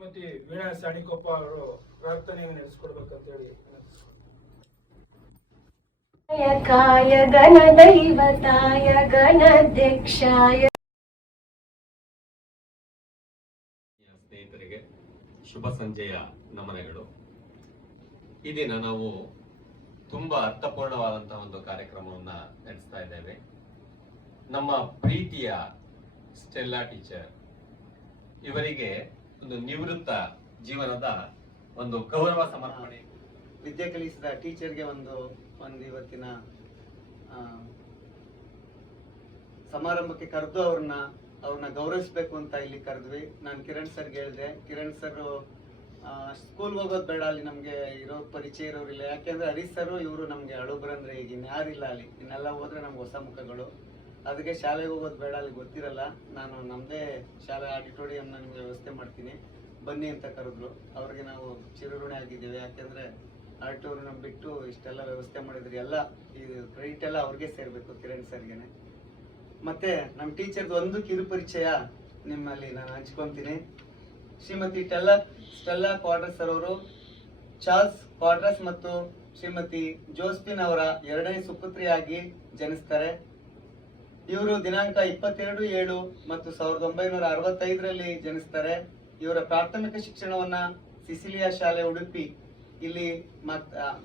ಶ್ರೀಮತಿ ವೀಣಾ ಸಾಣಿಕೊಪ್ಪ ಅವರು ಪ್ರಾರ್ಥನೆಯನ್ನು ನಡೆಸಿಕೊಡ್ಬೇಕಂತ ಹೇಳಿ ಕಾಯ ಗಣದೈವತಾಯ ಗಣಾಧ್ಯಕ್ಷಾಯ. ಸ್ನೇಹಿತರಿಗೆ ಶುಭ ಸಂಜೆಯ ನಮನಗಳು. ಈ ದಿನ ನಾವು ತುಂಬಾ ಅರ್ಥಪೂರ್ಣವಾದಂತಹ ಒಂದು ಕಾರ್ಯಕ್ರಮವನ್ನ ನಡೆಸ್ತಾ ಇದ್ದೇವೆ. ನಮ್ಮ ಪ್ರೀತಿಯ ಸ್ಟೆಲ್ಲಾ ಟೀಚರ್ ಇವರಿಗೆ ಒಂದು ನಿವೃತ್ತ ಜೀವನದ ಒಂದು ಗೌರವ ಸಮರ್ಪಣೆ. ವಿದ್ಯೆ ಕಲಿಸಿದ ಟೀಚರ್ಗೆ ಒಂದು ಇವತ್ತಿನ ಸಮಾರಂಭಕ್ಕೆ ಕರೆದು ಅವ್ರನ್ನ ಗೌರವಿಸ್ಬೇಕು ಅಂತ ಇಲ್ಲಿ ಕರೆದ್ವಿ. ನಾನು ಕಿರಣ್ ಸರ್ಗೆ ಹೇಳಿದೆ, ಕಿರಣ್ ಸರ್ ಸ್ಕೂಲ್ಗೆ ಹೋಗೋದು ಬೇಡ, ಅಲ್ಲಿ ನಮ್ಗೆ ಇರೋ ಪರಿಚಯ ಇರೋರಿಲ್ಲ. ಯಾಕೆಂದ್ರೆ ಹರೀಶ್ ಸರ್ ಇವರು ನಮ್ಗೆ ಅಳುಬ್ರಂದ್ರೆ ಈಗ ಇನ್ಯಾರಿಲ್ಲ ಅಲ್ಲಿ, ಇನ್ನೆಲ್ಲ ಹೋದ್ರೆ ನಮ್ಗೆ ಹೊಸ ಮುಖಗಳು. ಅದಕ್ಕೆ ಶಾಲೆಗೆ ಹೋಗೋದು ಬೇಡ, ಅಲ್ಲಿ ಗೊತ್ತಿರಲ್ಲ, ನಾನು ನಮ್ಮದೇ ಶಾಲೆ ಆಡಿಟೋರಿಯಂನ ನಿಮಗೆ ವ್ಯವಸ್ಥೆ ಮಾಡ್ತೀನಿ ಬನ್ನಿ ಅಂತ ಕರೆದ್ರು. ಅವ್ರಿಗೆ ನಾವು ಚಿರಋಣಿ ಆಗಿದ್ದೀವಿ. ಯಾಕೆಂದ್ರೆ ಆಡಿಟೋರಿಯಂ ಬಿಟ್ಟು ಇಷ್ಟೆಲ್ಲ ವ್ಯವಸ್ಥೆ ಮಾಡಿದ್ರಿ. ಎಲ್ಲ ಈ ಕ್ರೆಡಿಟ್ ಎಲ್ಲ ಅವ್ರಿಗೆ ಸೇರ್ಬೇಕು, ಕಿರಣ್ ಸರ್ಗೆನೆ. ಮತ್ತೆ ನಮ್ಮ ಟೀಚರ್ದು ಒಂದು ಕಿರು ಪರಿಚಯ ನಿಮ್ಮಲ್ಲಿ ನಾನು ಹಂಚ್ಕೊಂತೀನಿ. ಶ್ರೀಮತಿ ಸ್ಟೆಲ್ಲಾ ಕ್ವಾರ್ಟರ್ಸ್ ಅವರು ಚಾರ್ಲ್ಸ್ ಕ್ವಾರ್ಟರ್ಸ್ ಮತ್ತು ಶ್ರೀಮತಿ ಜೋಸ್ಪಿನ್ ಅವರ ಎರಡನೇ ಸುಪುತ್ರಿಯಾಗಿ ಜನಿಸ್ತಾರೆ. ಇವರು ದಿನಾಂಕ 22/7 ಮತ್ತು 1965ರಲ್ಲಿ ಜನಿಸ್ತಾರೆ. ಇವರ ಪ್ರಾಥಮಿಕ ಶಿಕ್ಷಣವನ್ನ ಸಿಸಿಲಿಯಾ ಶಾಲೆ ಉಡುಪಿ ಇಲ್ಲಿ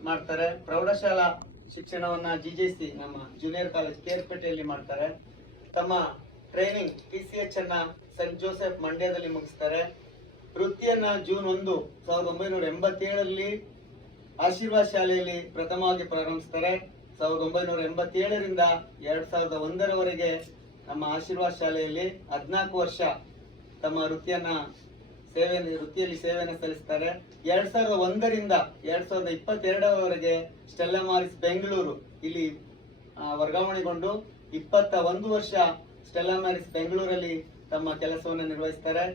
ಮಾಡ್ತಾರೆ. ಪ್ರೌಢಶಾಲಾ ಶಿಕ್ಷಣವನ್ನ GJC ನಮ್ಮ ಜೂನಿಯರ್ ಕಾಲೇಜ್ ಕೇರ್ಪೇಟೆಯಲ್ಲಿ ಮಾಡ್ತಾರೆ. ತಮ್ಮ ಟ್ರೈನಿಂಗ್ PCH ಅನ್ನ ಸೆಂಟ್ ಜೋಸೆಫ್ ಮಂಡ್ಯದಲ್ಲಿ ಮುಗಿಸ್ತಾರೆ. ವೃತ್ತಿಯನ್ನ ಜೂನ್ 1, 1987ರಲ್ಲಿ ಆಶೀರ್ವಾದ್ ಶಾಲೆಯಲ್ಲಿ ಪ್ರಥಮವಾಗಿ ಪ್ರಾರಂಭಿಸ್ತಾರೆ. 1987ರಿಂದ 2001ರವರೆಗೆ ನಮ್ಮ ಆಶೀರ್ವಾದ್ ಶಾಲೆಯಲ್ಲಿ 14 ವರ್ಷ ತಮ್ಮ ವೃತ್ತಿಯಲ್ಲಿ ಸೇವೆಯನ್ನು ಸಲ್ಲಿಸ್ತಾರೆ. 2001ರಿಂದ 2022ರವರೆಗೆ ಸ್ಟೆಲ್ಲಾ ಮಾರಿಸ್ ಬೆಂಗಳೂರು ಇಲ್ಲಿ ವರ್ಗಾವಣೆಗೊಂಡು 21 ವರ್ಷ ಸ್ಟೆಲ್ಲಾ ಮಾರಿಸ್ ಬೆಂಗಳೂರಲ್ಲಿ ತಮ್ಮ ಕೆಲಸವನ್ನು ನಿರ್ವಹಿಸ್ತಾರೆ.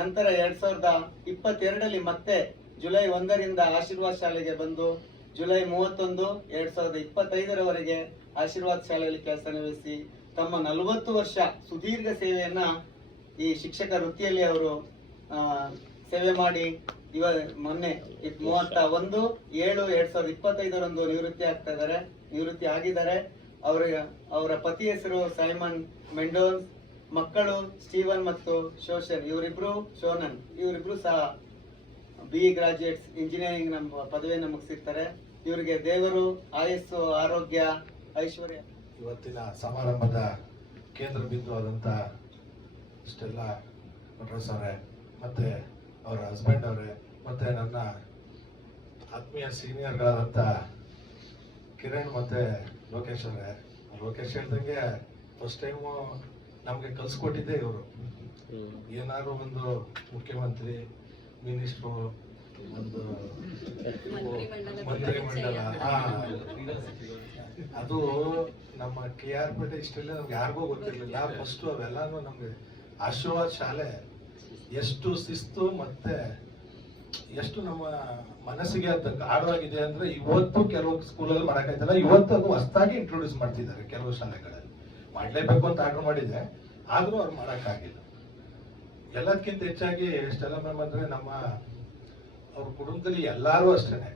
ನಂತರ 2022ರಲ್ಲಿ ಮತ್ತೆ ಜುಲೈ 1ರಿಂದ ಆಶೀರ್ವಾದ್ ಶಾಲೆಗೆ ಬಂದು ಜುಲೈ 31, 2025ರವರೆಗೆ ಆಶೀರ್ವಾದ್ ಶಾಲೆಯಲ್ಲಿ ಕೆಲಸ ನಿರ್ವಹಿಸಿ ತಮ್ಮ 40 ವರ್ಷ ಸುದೀರ್ಘ ಸೇವೆಯನ್ನ ಈ ಶಿಕ್ಷಕ ವೃತ್ತಿಯಲ್ಲಿ ಅವರು ಸೇವೆ ಮಾಡಿ ಮೊನ್ನೆ 31/7/2025ರಂದು ನಿವೃತ್ತಿ ಆಗಿದ್ದಾರೆ. ಅವರ ಪತಿ ಹೆಸರು ಸೈಮನ್ ಮೆಂಡೋನ್ಸ್, ಮಕ್ಕಳು ಸ್ಟೀವನ್ ಮತ್ತು ಶೋನನ್. ಇವರಿಬ್ರು ಸಹ BE ಗ್ರಾಜುಯೇಟ್ಸ್ ಇಂಜಿನಿಯರಿಂಗ್ ನಮ್ಮ ಪದವಿಯನ್ನು ಮುಗಿಸಿರ್ತಾರೆ. ಇವರಿಗೆ ದೇವರು ಆಯಸ್ಸು, ಆರೋಗ್ಯ, ಐಶ್ವರ್ಯ. ಇವತ್ತಿನ ಸಮಾರಂಭದ ಕೇಂದ್ರ ಬಿಂದು ಆದಂತ ಸ್ಟೆಲ್ಲಾ ಕ್ವಾರ್ಟರ್ಸ್ ಅವರೇ, ಮತ್ತೆ ಅವರ ಹಸ್ಬೆಂಡ್ ಅವರೇ, ಮತ್ತೆ ನನ್ನ ಆತ್ಮೀಯ ಸೀನಿಯರ್ಗಳಾದಂಥ ಕಿರಣ್ ಮತ್ತೆ ಲೋಕೇಶ್ ಅವರೇ. ಲೋಕೇಶ್ ಹೇಳ್ದಂಗೆ ಫಸ್ಟ್ ಟೈಮು ನಮಗೆ ಕಲಿಸ್ಕೊಟ್ಟಿದ್ದೆ ಇವರು. ಏನಾದ್ರು ಒಂದು ಮುಖ್ಯಮಂತ್ರಿ, ಮಿನಿಸ್ಟ್ರು, ಒಂದು ಮಂತ್ರಿಮಂಡಲ, ಅದು ನಮ್ಮ KR ಪೇಟೆ ಇಷ್ಟೆಲ್ಲ ನಮ್ಗೆ ಯಾರಿಗೂ ಗೊತ್ತಿರಲಿಲ್ಲ. ಫಸ್ಟ್ ಅವೆಲ್ಲಾನು ನಮ್ಗೆ ಆಶೀರ್ವಾದ್ ಶಾಲೆ ಎಷ್ಟು ಶಿಸ್ತು ಮತ್ತೆ ಎಷ್ಟು ನಮ್ಮ ಮನಸ್ಸಿಗೆ ಅದು ಗಾಢವಾಗಿದೆ ಅಂದ್ರೆ ಇವತ್ತು ಕೆಲವು ಸ್ಕೂಲಲ್ಲಿ ಮಾಡಕ್ಕಾಯ್ತಲ್ಲ, ಇವತ್ತು ಅದು ಹೊಸದಾಗಿ ಇಂಟ್ರೊಡ್ಯೂಸ್ ಮಾಡ್ತಿದ್ದಾರೆ ಕೆಲವು ಶಾಲೆಗಳಲ್ಲಿ. ಮಾಡ್ಲೇಬೇಕು ಅಂತ ಆರ್ಡರ್ ಮಾಡಿದೆ, ಆದ್ರೂ ಅವ್ರು ಮಾಡಕ್ಕಾಗಿಲ್ಲ. ಎಲ್ಲದಕ್ಕಿಂತ ಹೆಚ್ಚಾಗಿ ಸ್ಟೆಲ್ಲಾ ಮ್ಯಾಮ್ ಅಂದ್ರೆ ಅವ್ರ ಕುಟುಂಬದಲ್ಲಿ ಎಲ್ಲಾರು ಅಷ್ಟೇನೆ,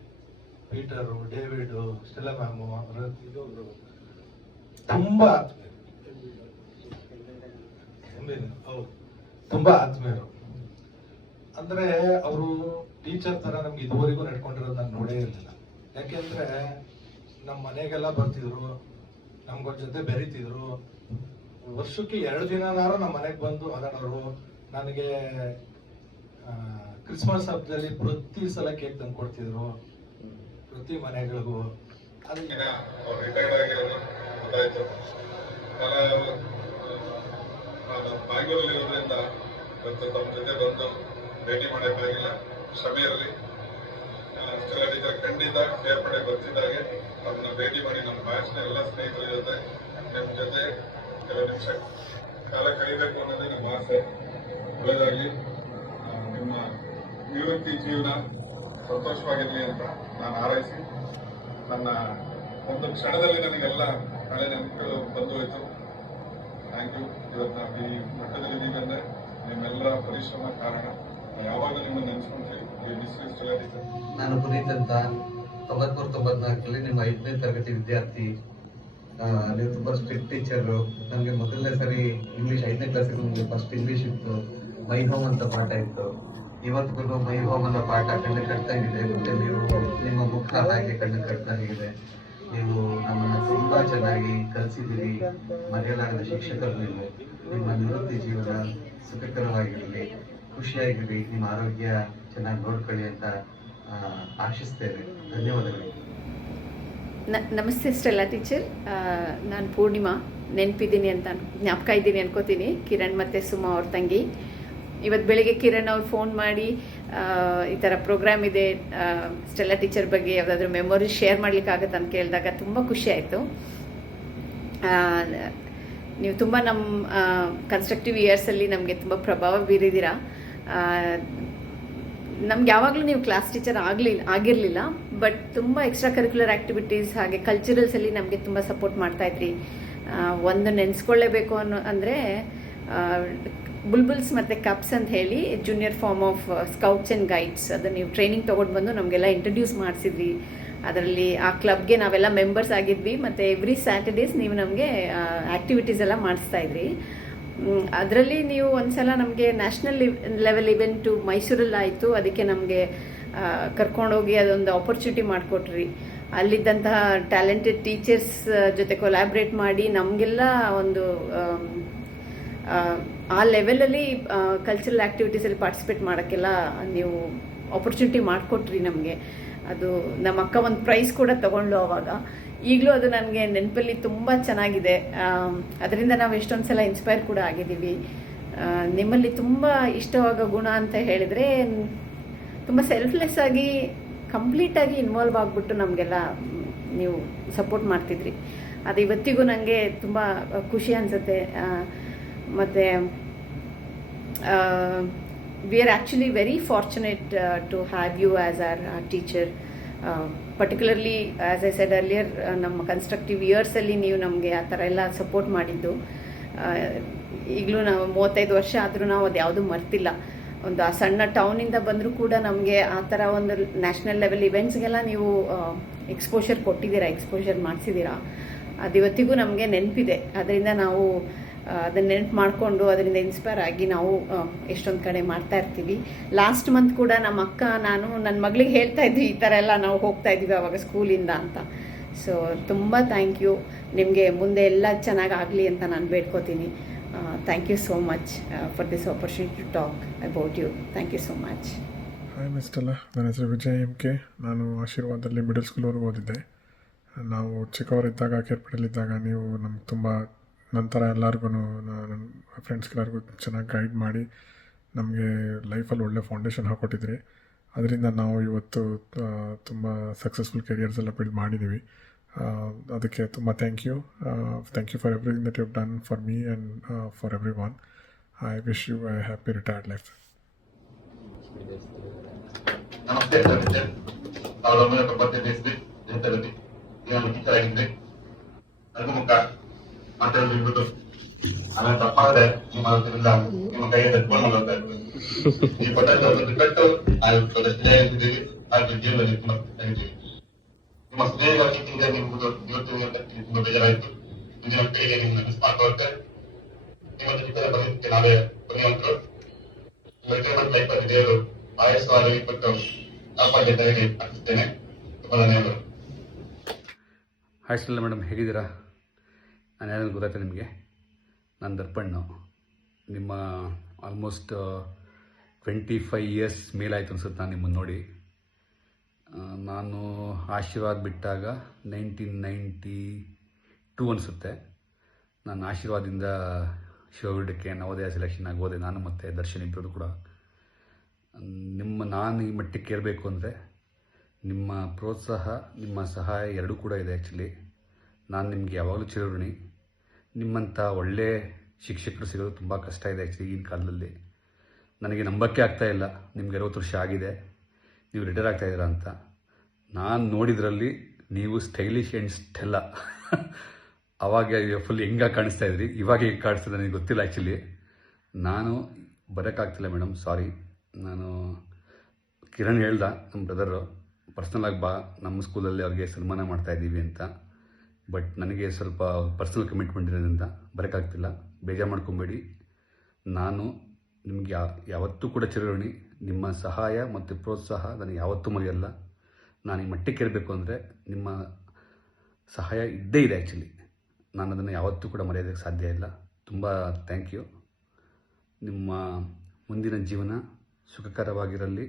ಪೀಟರು, ಡೇವಿಡ್, ಸ್ಟೆಲ್ಲಾ ಮ್ಯಾಮು ಇದೊಂದು ತುಂಬಾ ಆತ್ಮೀಯರು. ಅಂದ್ರೆ ಅವರು ಟೀಚರ್ ತರ ನಮ್ಗೆ ಇದುವರೆಗೂ ನಡ್ಕೊಂಡಿರೋದು ನಾನು ನೋಡೇ ಇರಲಿಲ್ಲ. ಯಾಕೆಂದ್ರೆ ನಮ್ಮ ಮನೆಗೆಲ್ಲ ಬರ್ತಿದ್ರು, ನಮ್ಗಳ ಜೊತೆ ಬೆರೀತಿದ್ರು. ವರ್ಷಕ್ಕೆ 2 ದಿನನಾರು ನಮ್ಮ ಮನೆಗೆ ಬಂದು ಮಾತಾಡೋರು. ನನಗೆ ಕ್ರಿಸ್ಮಸ್ ಹಬ್ಬದಲ್ಲಿ ಪ್ರತಿ ಸಲ ಕೇಕ್ ತಂದು ಕೊಡ್ತಿದ್ರು, ಪ್ರತಿ ಮನೆಗಳಿಗೂ. ಬ್ಯಾಂಗ್ಳೂರಲ್ಲಿರೋದ್ರಿಂದ ಇವತ್ತು ತಮ್ಮ ಜೊತೆ ಬಂದು ಭೇಟಿ ಮಾಡೋಕ್ಕಾಗಿಲ್ಲ, ಕ್ಷಮೆ ಇರಲಿ. ಟೀಚರ್ ಖಂಡಿತ ಸೇರ್ಪಡೆ ಬರ್ತಿದ್ದಾಗೆ ಅವ್ರನ್ನ ಭೇಟಿ ಮಾಡಿ ನಮ್ಮ ಬ್ಯಾಚ್ನ ಎಲ್ಲ ಸ್ನೇಹಿತರ ಜೊತೆ ನಿಮ್ಮ ಜೊತೆ ಕೆಲವು ನಿಮಿಷ ಕಾಲ ಕಳಿಬೇಕು ಅನ್ನೋದೇ ನಮ್ಮ ಆಸೆ. ಒಳ್ಳೆಯದಾಗಲಿ, ನಿಮ್ಮ ನಿವೃತ್ತಿ ಜೀವನ ಸಂತೋಷವಾಗಿರಲಿ ಅಂತ ನಾನು ಹಾರೈಸಿ, ನನ್ನ ಒಂದು ಕ್ಷಣದಲ್ಲಿ ನನಗೆಲ್ಲ ಹಳೆ ನೆನಪುಗಳು ಬಂದು ಹೋಯಿತು. Thank you. ಇವತ್ತು ನಾವು ಈ ಮಟ್ಟದಲ್ಲಿದ್ದೀವಿ ಅಂದರೆ ನಿಮ್ಮೆಲ್ಲರ ಪರಿಶ್ರಮ ಕಾರಣ. ಯಾವಾಗ ನಿಮ್ಮನ್ನು ನೆನೆಸ್ಕೊಂಡ್ರಿ ಟೀಚರ್? ನಾನು ಪುನೀತ್ ಅಂತ 93-94 ನಿಮ್ಮ 5ನೇ ತರಗತಿ ವಿದ್ಯಾರ್ಥಿ. ನೀವು ತುಂಬ ಸ್ಟ್ರಿಕ್ಟ್ ಟೀಚರು. ನನಗೆ ಮೊದಲನೇ ಸರಿ ಇಂಗ್ಲೀಷ್ 5ನೇ ಕ್ಲಾಸಿಗೆ ನಮಗೆ ಫಸ್ಟ್ ಇಂಗ್ಲೀಷ್ ಇತ್ತು. ಮೈ ಹೋಮ್ ಅಂತ ಪಾಠ ಇತ್ತು. ಇವತ್ತಿಗೂ ಮೈ ಹೋಮ್ ಅನ್ನೋ ಪಾಠ ಕಣ್ಣು ಕಟ್ತಾ ಇದೆ. ಮತ್ತೆ ನೀವು ನಿಮ್ಮ ಮುಖ ಹಾಗೆ ಕಣ್ಣು ಕಟ್ತಾ ಇದೆ. ನೀವು ನಮ್ಮನ್ನು ತುಂಬ ಚೆನ್ನಾಗಿ ಕಲಿಸಿದ್ದೀರಿ. ಮರೆಯಲಾಗದ ಶಿಕ್ಷಕರು ನೀವು. ನಿಮ್ಮ ನಿವೃತ್ತಿ ಜೀವನ ಸುಖಕರವಾಗಿರಲಿ, ಖುಷಿಯಾಗಿರಲಿ, ನಿಮ್ಮ ಆರೋಗ್ಯ ಚೆನ್ನಾಗಿ ನೋಡ್ಕೊಳ್ಳಿ ಅಂತ ಆಶಿಸ್ತೇವೆ. ಧನ್ಯವಾದಗಳು. ನಮಸ್ತೆ ಸ್ಟೆಲ್ಲಾ ಟೀಚರ್. ನಾನು ಪೂರ್ಣಿಮಾ. ನೆನಪಿದ್ದೀನಿ ಅಂತ ಜ್ಞಾಪಕ ಇದ್ದೀನಿ ಅನ್ಕೋತೀನಿ. ಕಿರಣ್ ಮತ್ತು ಸುಮಾ ಅವ್ರ ತಂಗಿ. ಇವತ್ತು ಬೆಳಿಗ್ಗೆ ಕಿರಣ್ ಅವ್ರು ಫೋನ್ ಮಾಡಿ ಈ ಥರ ಪ್ರೋಗ್ರಾಮ್ ಇದೆ, ಸ್ಟೆಲ್ಲಾ ಟೀಚರ್ ಬಗ್ಗೆ ಯಾವುದಾದ್ರೂ ಮೆಮೊರೀಸ್ ಶೇರ್ ಮಾಡ್ಲಿಕ್ಕಾಗತ್ತೆ ಅಂತ ಕೇಳಿದಾಗ ತುಂಬ ಖುಷಿ ಆಯಿತು. ನೀವು ತುಂಬ ನಮ್ಮ ಕನ್ಸ್ಟ್ರಕ್ಟಿವ್ ಇಯರ್ಸಲ್ಲಿ ನಮಗೆ ತುಂಬ ಪ್ರಭಾವ ಬೀರಿದ್ದೀರಾ. ನಮ್ಗೆ ಯಾವಾಗಲೂ ನೀವು ಕ್ಲಾಸ್ ಟೀಚರ್ ಆಗಿರಲಿಲ್ಲ, ಬಟ್ ತುಂಬ ಎಕ್ಸ್ಟ್ರಾ ಕರಿಕ್ಯುಲರ್ ಆ್ಯಕ್ಟಿವಿಟೀಸ್ ಹಾಗೆ ಕಲ್ಚರಲ್ಸಲ್ಲಿ ನಮಗೆ ತುಂಬ ಸಪೋರ್ಟ್ ಮಾಡ್ತಾಯಿದ್ರಿ. ಒಂದು ನೆನೆಸ್ಕೊಳ್ಳೇಬೇಕು ಅಂದರೆ ಬುಲ್ಬುಲ್ಸ್ ಮತ್ತು ಕಪ್ಸ್ ಅಂತ ಹೇಳಿ junior form of scouts and guides, ಅದನ್ನು ನೀವು ಟ್ರೈನಿಂಗ್ ತೊಗೊಂಡು ಬಂದು ನಮಗೆಲ್ಲ ಇಂಟ್ರಡ್ಯೂಸ್ ಮಾಡಿಸಿದ್ವಿ. ಅದರಲ್ಲಿ ಆ ಕ್ಲಬ್ಗೆ ನಾವೆಲ್ಲ ಮೆಂಬರ್ಸ್ ಆಗಿದ್ವಿ. ಮತ್ತು ಎವ್ರಿ ಸ್ಯಾಟರ್ಡೇಸ್ ನೀವು ನಮಗೆ ಆ್ಯಕ್ಟಿವಿಟೀಸ್ ಎಲ್ಲ ಮಾಡಿಸ್ತಾಯಿದ್ರಿ. ಅದರಲ್ಲಿ ನೀವು ಒಂದ್ಸಲ ನಮಗೆ ನ್ಯಾಷನಲ್ ಲೆವೆಲ್ ಇವೆಂಟು ಮೈಸೂರಲ್ಲಿ ಆಯಿತು. ಅದಕ್ಕೆ ನಮಗೆ ಕರ್ಕೊಂಡೋಗಿ ಅದೊಂದು ಆಪರ್ಚುನಿಟಿ ಮಾಡಿಕೊಟ್ರಿ. ಅಲ್ಲಿದ್ದಂತಹ ಟ್ಯಾಲೆಂಟೆಡ್ ಟೀಚರ್ಸ್ ಜೊತೆ ಕೊಲ್ಯಾಬ್ರೇಟ್ ಮಾಡಿ ನಮಗೆಲ್ಲ ಒಂದು ಆ ಲೆವೆಲಲ್ಲಿ ಕಲ್ಚರಲ್ ಆ್ಯಕ್ಟಿವಿಟೀಸಲ್ಲಿ ಪಾರ್ಟಿಸಿಪೇಟ್ ಮಾಡೋಕ್ಕೆಲ್ಲ ನೀವು ಆಪರ್ಚುನಿಟಿ ಮಾಡಿಕೊಟ್ರಿ ನಮಗೆ. ಅದು ನಮ್ಮ ಅಕ್ಕ ಒಂದು ಪ್ರೈಸ್ ಕೂಡ ತೊಗೊಂಡು ಅವಾಗ. ಈಗಲೂ ಅದು ನನಗೆ ನೆನಪಲ್ಲಿ ತುಂಬ ಚೆನ್ನಾಗಿದೆ. ಅದರಿಂದ ನಾವು ಎಷ್ಟೊಂದು ಸಲ ಇನ್ಸ್ಪೈರ್ ಕೂಡ ಆಗಿದ್ದೀವಿ. ನಿಮ್ಮಲ್ಲಿ ತುಂಬ ಇಷ್ಟವಾಗೋ ಗುಣ ಅಂತ ಹೇಳಿದರೆ ತುಂಬ ಸೆಲ್ಫ್ಲೆಸ್ ಆಗಿ ಕಂಪ್ಲೀಟಾಗಿ ಇನ್ವಾಲ್ವ್ ಆಗಿಬಿಟ್ಟು ನಮಗೆಲ್ಲ ನೀವು ಸಪೋರ್ಟ್ ಮಾಡ್ತಿದ್ರಿ. ಅದು ಇವತ್ತಿಗೂ ನನಗೆ ತುಂಬ ಖುಷಿ ಅನಿಸುತ್ತೆ. ಮತ್ತು we are actually very fortunate to have you as our teacher. Particularly as I said earlier, ನಮ್ಮ ಕನ್ಸ್ಟ್ರಕ್ಟಿವ್ ಇಯರ್ಸಲ್ಲಿ ನೀವು ನಮಗೆ ಆ ಥರ ಎಲ್ಲ ಸಪೋರ್ಟ್ ಮಾಡಿದ್ದು. ಈಗಲೂ ನಾವು 35 ವರ್ಷ ಆದರೂ ನಾವು ಅದು ಯಾವುದೂ ಮರ್ತಿಲ್ಲ. ಒಂದು ಆ ಸಣ್ಣ ಟೌನಿಂದ ಬಂದರೂ ಕೂಡ ನಮಗೆ ಆ ಥರ ಒಂದು ನ್ಯಾಷನಲ್ ಲೆವೆಲ್ ಇವೆಂಟ್ಸ್ಗೆಲ್ಲ ನೀವು ಎಕ್ಸ್ಪೋಷರ್ ಕೊಟ್ಟಿದ್ದೀರಾ, ಎಕ್ಸ್ಪೋಷರ್ ಮಾಡಿಸಿದ್ದೀರಾ. ಅದು ಇವತ್ತಿಗೂ ನಮಗೆ ನೆನಪಿದೆ. ಅದರಿಂದ ನಾವು ಅದನ್ನು ನೆನಪು ಮಾಡಿಕೊಂಡು ಅದರಿಂದ ಇನ್ಸ್ಪೈರ್ ಆಗಿ ನಾವು ಎಷ್ಟೊಂದು ಕಡೆ ಮಾಡ್ತಾ ಇರ್ತೀವಿ. ಲಾಸ್ಟ್ ಮಂತ್ ಕೂಡ ನಮ್ಮ ಅಕ್ಕ ನಾನು ನನ್ನ ಮಗಳಿಗೆ ಹೇಳ್ತಾ ಇದ್ವಿ, ಈ ಥರ ಎಲ್ಲ ನಾವು ಹೋಗ್ತಾ ಇದ್ದೀವಿ ಆವಾಗ ಸ್ಕೂಲಿಂದ ಅಂತ. ಸೊ ತುಂಬ ಥ್ಯಾಂಕ್ ಯು. ನಿಮಗೆ ಮುಂದೆ ಎಲ್ಲ ಚೆನ್ನಾಗಾಗಲಿ ಅಂತ ನಾನು ಬೇಡ್ಕೋತೀನಿ. Thank you so much for this opportunity to talk about you. Thank you so much. Hi ಮಿಸ್ಟಲ್ಲ, ನನ್ನ ಹೆಸರು ವಿಜಯ್ MK. ನಾನು ಆಶೀರ್ವಾದಲ್ಲಿ ಮಿಡಲ್ ಸ್ಕೂಲ್ವರೆಗೂ ಓದಿದ್ದೆ. ನಾವು ಚಿಕ್ಕವರಿದ್ದಾಗ ಕೇರ್ಪೇಟೆಯಲ್ಲಿದ್ದಾಗ ನೀವು ನಮ್ಗೆ ತುಂಬ ನಂತರ ಎಲ್ಲರಿಗೂ ನನ್ನ ಫ್ರೆಂಡ್ಸ್ಗೆಲ್ಲರಿಗೂ ಚೆನ್ನಾಗಿ ಗೈಡ್ ಮಾಡಿ ನಮಗೆ ಲೈಫಲ್ಲಿ ಒಳ್ಳೆ ಫೌಂಡೇಶನ್ ಹಾಕ್ಕೊಟ್ಟಿದ್ರಿ. ಅದರಿಂದ ನಾವು ಇವತ್ತು ತುಂಬ ಸಕ್ಸಸ್ಫುಲ್ ಕೆರಿಯರ್ಸ್ ಎಲ್ಲ ಬಿಲ್ಡ್ ಮಾಡಿದ್ದೀವಿ. ಅದಕ್ಕೆ ತುಂಬ thank you for everything that you have done for me and for everyone. I wish you a happy retired life. ನಮಸ್ತೆ ಟೀಚರ್. 1995 ತರಗತಿ ನಾನು ಟೀಚರ್ ಆಗಿದ್ದೆ. ನನಗೂ ಮುಖ ಮಾತಾಡೋದು ಆಮೇಲೆ ತಪ್ಪಾಗದೆ ನಿಮ್ಮ ಕೈಗೆ ತಟ್ಕೊಂಡು ಹೋಗ್ತಾ ಇರ್ತದೆ. ಈ ಪಠ್ಯ ಕಟ್ಟು ಸ್ನೇಹಿತಿದ್ದೀವಿ ಹಾಗೆ ಜೀವನದಲ್ಲಿ ತುಂಬ ತೆಗಿತೀವಿ. ನಿಮ್ಮ ಸ್ನೇಹಿತರಿಗೆ ನಿಮ್ಮದು ಇವತ್ತಿನ ತುಂಬ ಬೇಜಾರಾಯಿತು. ಮುಂದಿನ ಪೀಳಿಗೆ ನಿಮ್ಮನ್ನು ಮಿಸ್ ಮಾಡ್ಕೊಳ್ತೆ. ನಿಮ್ಮ ಜೊತೆ ಬರೋದಕ್ಕೆ ನಾವೇ ಪುಣ್ಯವಂತರು. ರಿಟೈರ್ಮೆಂಟ್ ಲೈಫಲ್ಲಿ ದೇವರು ಆಯಸ್ಸು ಆರೋಗ್ಯ ಕೊಟ್ಟು ಕಾಪಾಡಿದ್ದಾಗಿ ಹಾಕಿಸ್ತೇನೆ. ತುಂಬ ಧನ್ಯವಾದಗಳು. ಹಾಯ್ ಸ್ಟೆಲ್ಲಾ ಮೇಡಮ್, ಹೇಗಿದ್ದೀರಾ? ನಾನು ಯಾರು ಗೊತ್ತಾಯ್ತು ನಿಮಗೆ? ನಾನು ದರ್ಪಣ್ಣು. ನಿಮ್ಮ ಆಲ್ಮೋಸ್ಟ್ 25 ಇಯರ್ಸ್ ಮೇಲಾಯಿತು ಅನ್ಸುತ್ತೆ ನಾನು ನಿಮ್ಮನ್ನು ನೋಡಿ. ನಾನು ಆಶೀರ್ವಾದ ಬಿಟ್ಟಾಗ 1992 ಅನಿಸುತ್ತೆ. ನಾನು ಆಶೀರ್ವಾದದಿಂದ ಶಿವಗುಡ್ಡಕ್ಕೆ ನವೋದಯ ಸೆಲೆಕ್ಷನ್ ಆಗಿ ಹೋದೆ, ನಾನು ಮತ್ತು ದರ್ಶನ್ ಇಬ್ಬರು ಕೂಡ. ನಾನು ಈ ಮಟ್ಟಕ್ಕೆ ಇರಬೇಕು ಅಂದರೆ ನಿಮ್ಮ ಪ್ರೋತ್ಸಾಹ, ನಿಮ್ಮ ಸಹಾಯ ಎರಡೂ ಕೂಡ ಇದೆ. ಆ್ಯಕ್ಚುಲಿ ನಾನು ನಿಮಗೆ ಯಾವಾಗಲೂ ಚಿರಋಣಿ. ನಿಮ್ಮಂಥ ಒಳ್ಳೆ ಶಿಕ್ಷಕರು ಸಿಗೋದು ತುಂಬ ಕಷ್ಟ ಇದೆ ಆ್ಯಕ್ಚುಲಿ ಈಗಿನ ಕಾಲದಲ್ಲಿ. ನನಗೆ ನಂಬಕ್ಕೆ ಆಗ್ತಾಯಿಲ್ಲ ನಿಮ್ಗೆ 60 ವರ್ಷ ಆಗಿದೆ, ನೀವು ರಿಟೈರ್ ಆಗ್ತಾಯಿದ್ದೀರಾ ಅಂತ. ನಾನು ನೋಡಿದ್ರಲ್ಲಿ ನೀವು ಸ್ಟೈಲಿಶ್ ಆ್ಯಂಡ್ ಸ್ಟೆಲ್ಲ. ಆವಾಗ ಫುಲ್ ಹೆಂಗಾಗಿ ಕಾಣಿಸ್ತಾ ಇದ್ರಿ, ಇವಾಗ ಹೇಗೆ ಕಾಣಿಸ್ತದೆ ನನಗೆ ಗೊತ್ತಿಲ್ಲ. ಆ್ಯಕ್ಚುಲಿ ನಾನು ಬರೋಕ್ಕಾಗ್ತಿಲ್ಲ ಮೇಡಮ್, ಸಾರಿ. ನಾನು ಕಿರಣ್ ಹೇಳ್ದ ನಮ್ಮ ಬ್ರದರು ಪರ್ಸ್ನಲಾಗಿ ಬಾ, ನಮ್ಮ ಸ್ಕೂಲಲ್ಲಿ ಅವ್ರಿಗೆ ಸನ್ಮಾನ ಮಾಡ್ತಾಯಿದ್ದೀವಿ ಅಂತ. ಬಟ್ ನನಗೆ ಸ್ವಲ್ಪ ಪರ್ಸ್ನಲ್ ಕಮಿಟ್ಮೆಂಟ್ ಇರೋದ್ರಿಂದ ಬರೋಕ್ಕಾಗ್ತಿಲ್ಲ, ಬೇಜಾರು ಮಾಡ್ಕೊಬೇಡಿ. ನಾನು ನಿಮಗೆ ಯಾವತ್ತೂ ಕೂಡ ಚಿರಋಣಿ. ನಿಮ್ಮ ಸಹಾಯ ಮತ್ತು ಪ್ರೋತ್ಸಾಹ ನನಗೆ ಯಾವತ್ತೂ ಮರೆಯಲ್ಲ. ನಾನು ಈ ಮಟ್ಟಕ್ಕೆ ಇರಬೇಕು ಅಂದರೆ ನಿಮ್ಮ ಸಹಾಯ ಇದ್ದೇ ಇದೆ. ಆ್ಯಕ್ಚುಲಿ ನಾನು ಅದನ್ನು ಯಾವತ್ತೂ ಕೂಡ ಮರೆಯೋದಕ್ಕೆ ಸಾಧ್ಯ ಇಲ್ಲ. ತುಂಬ ಥ್ಯಾಂಕ್ ಯು. ನಿಮ್ಮ ಮುಂದಿನ ಜೀವನ ಸುಖಕರವಾಗಿರಲಿ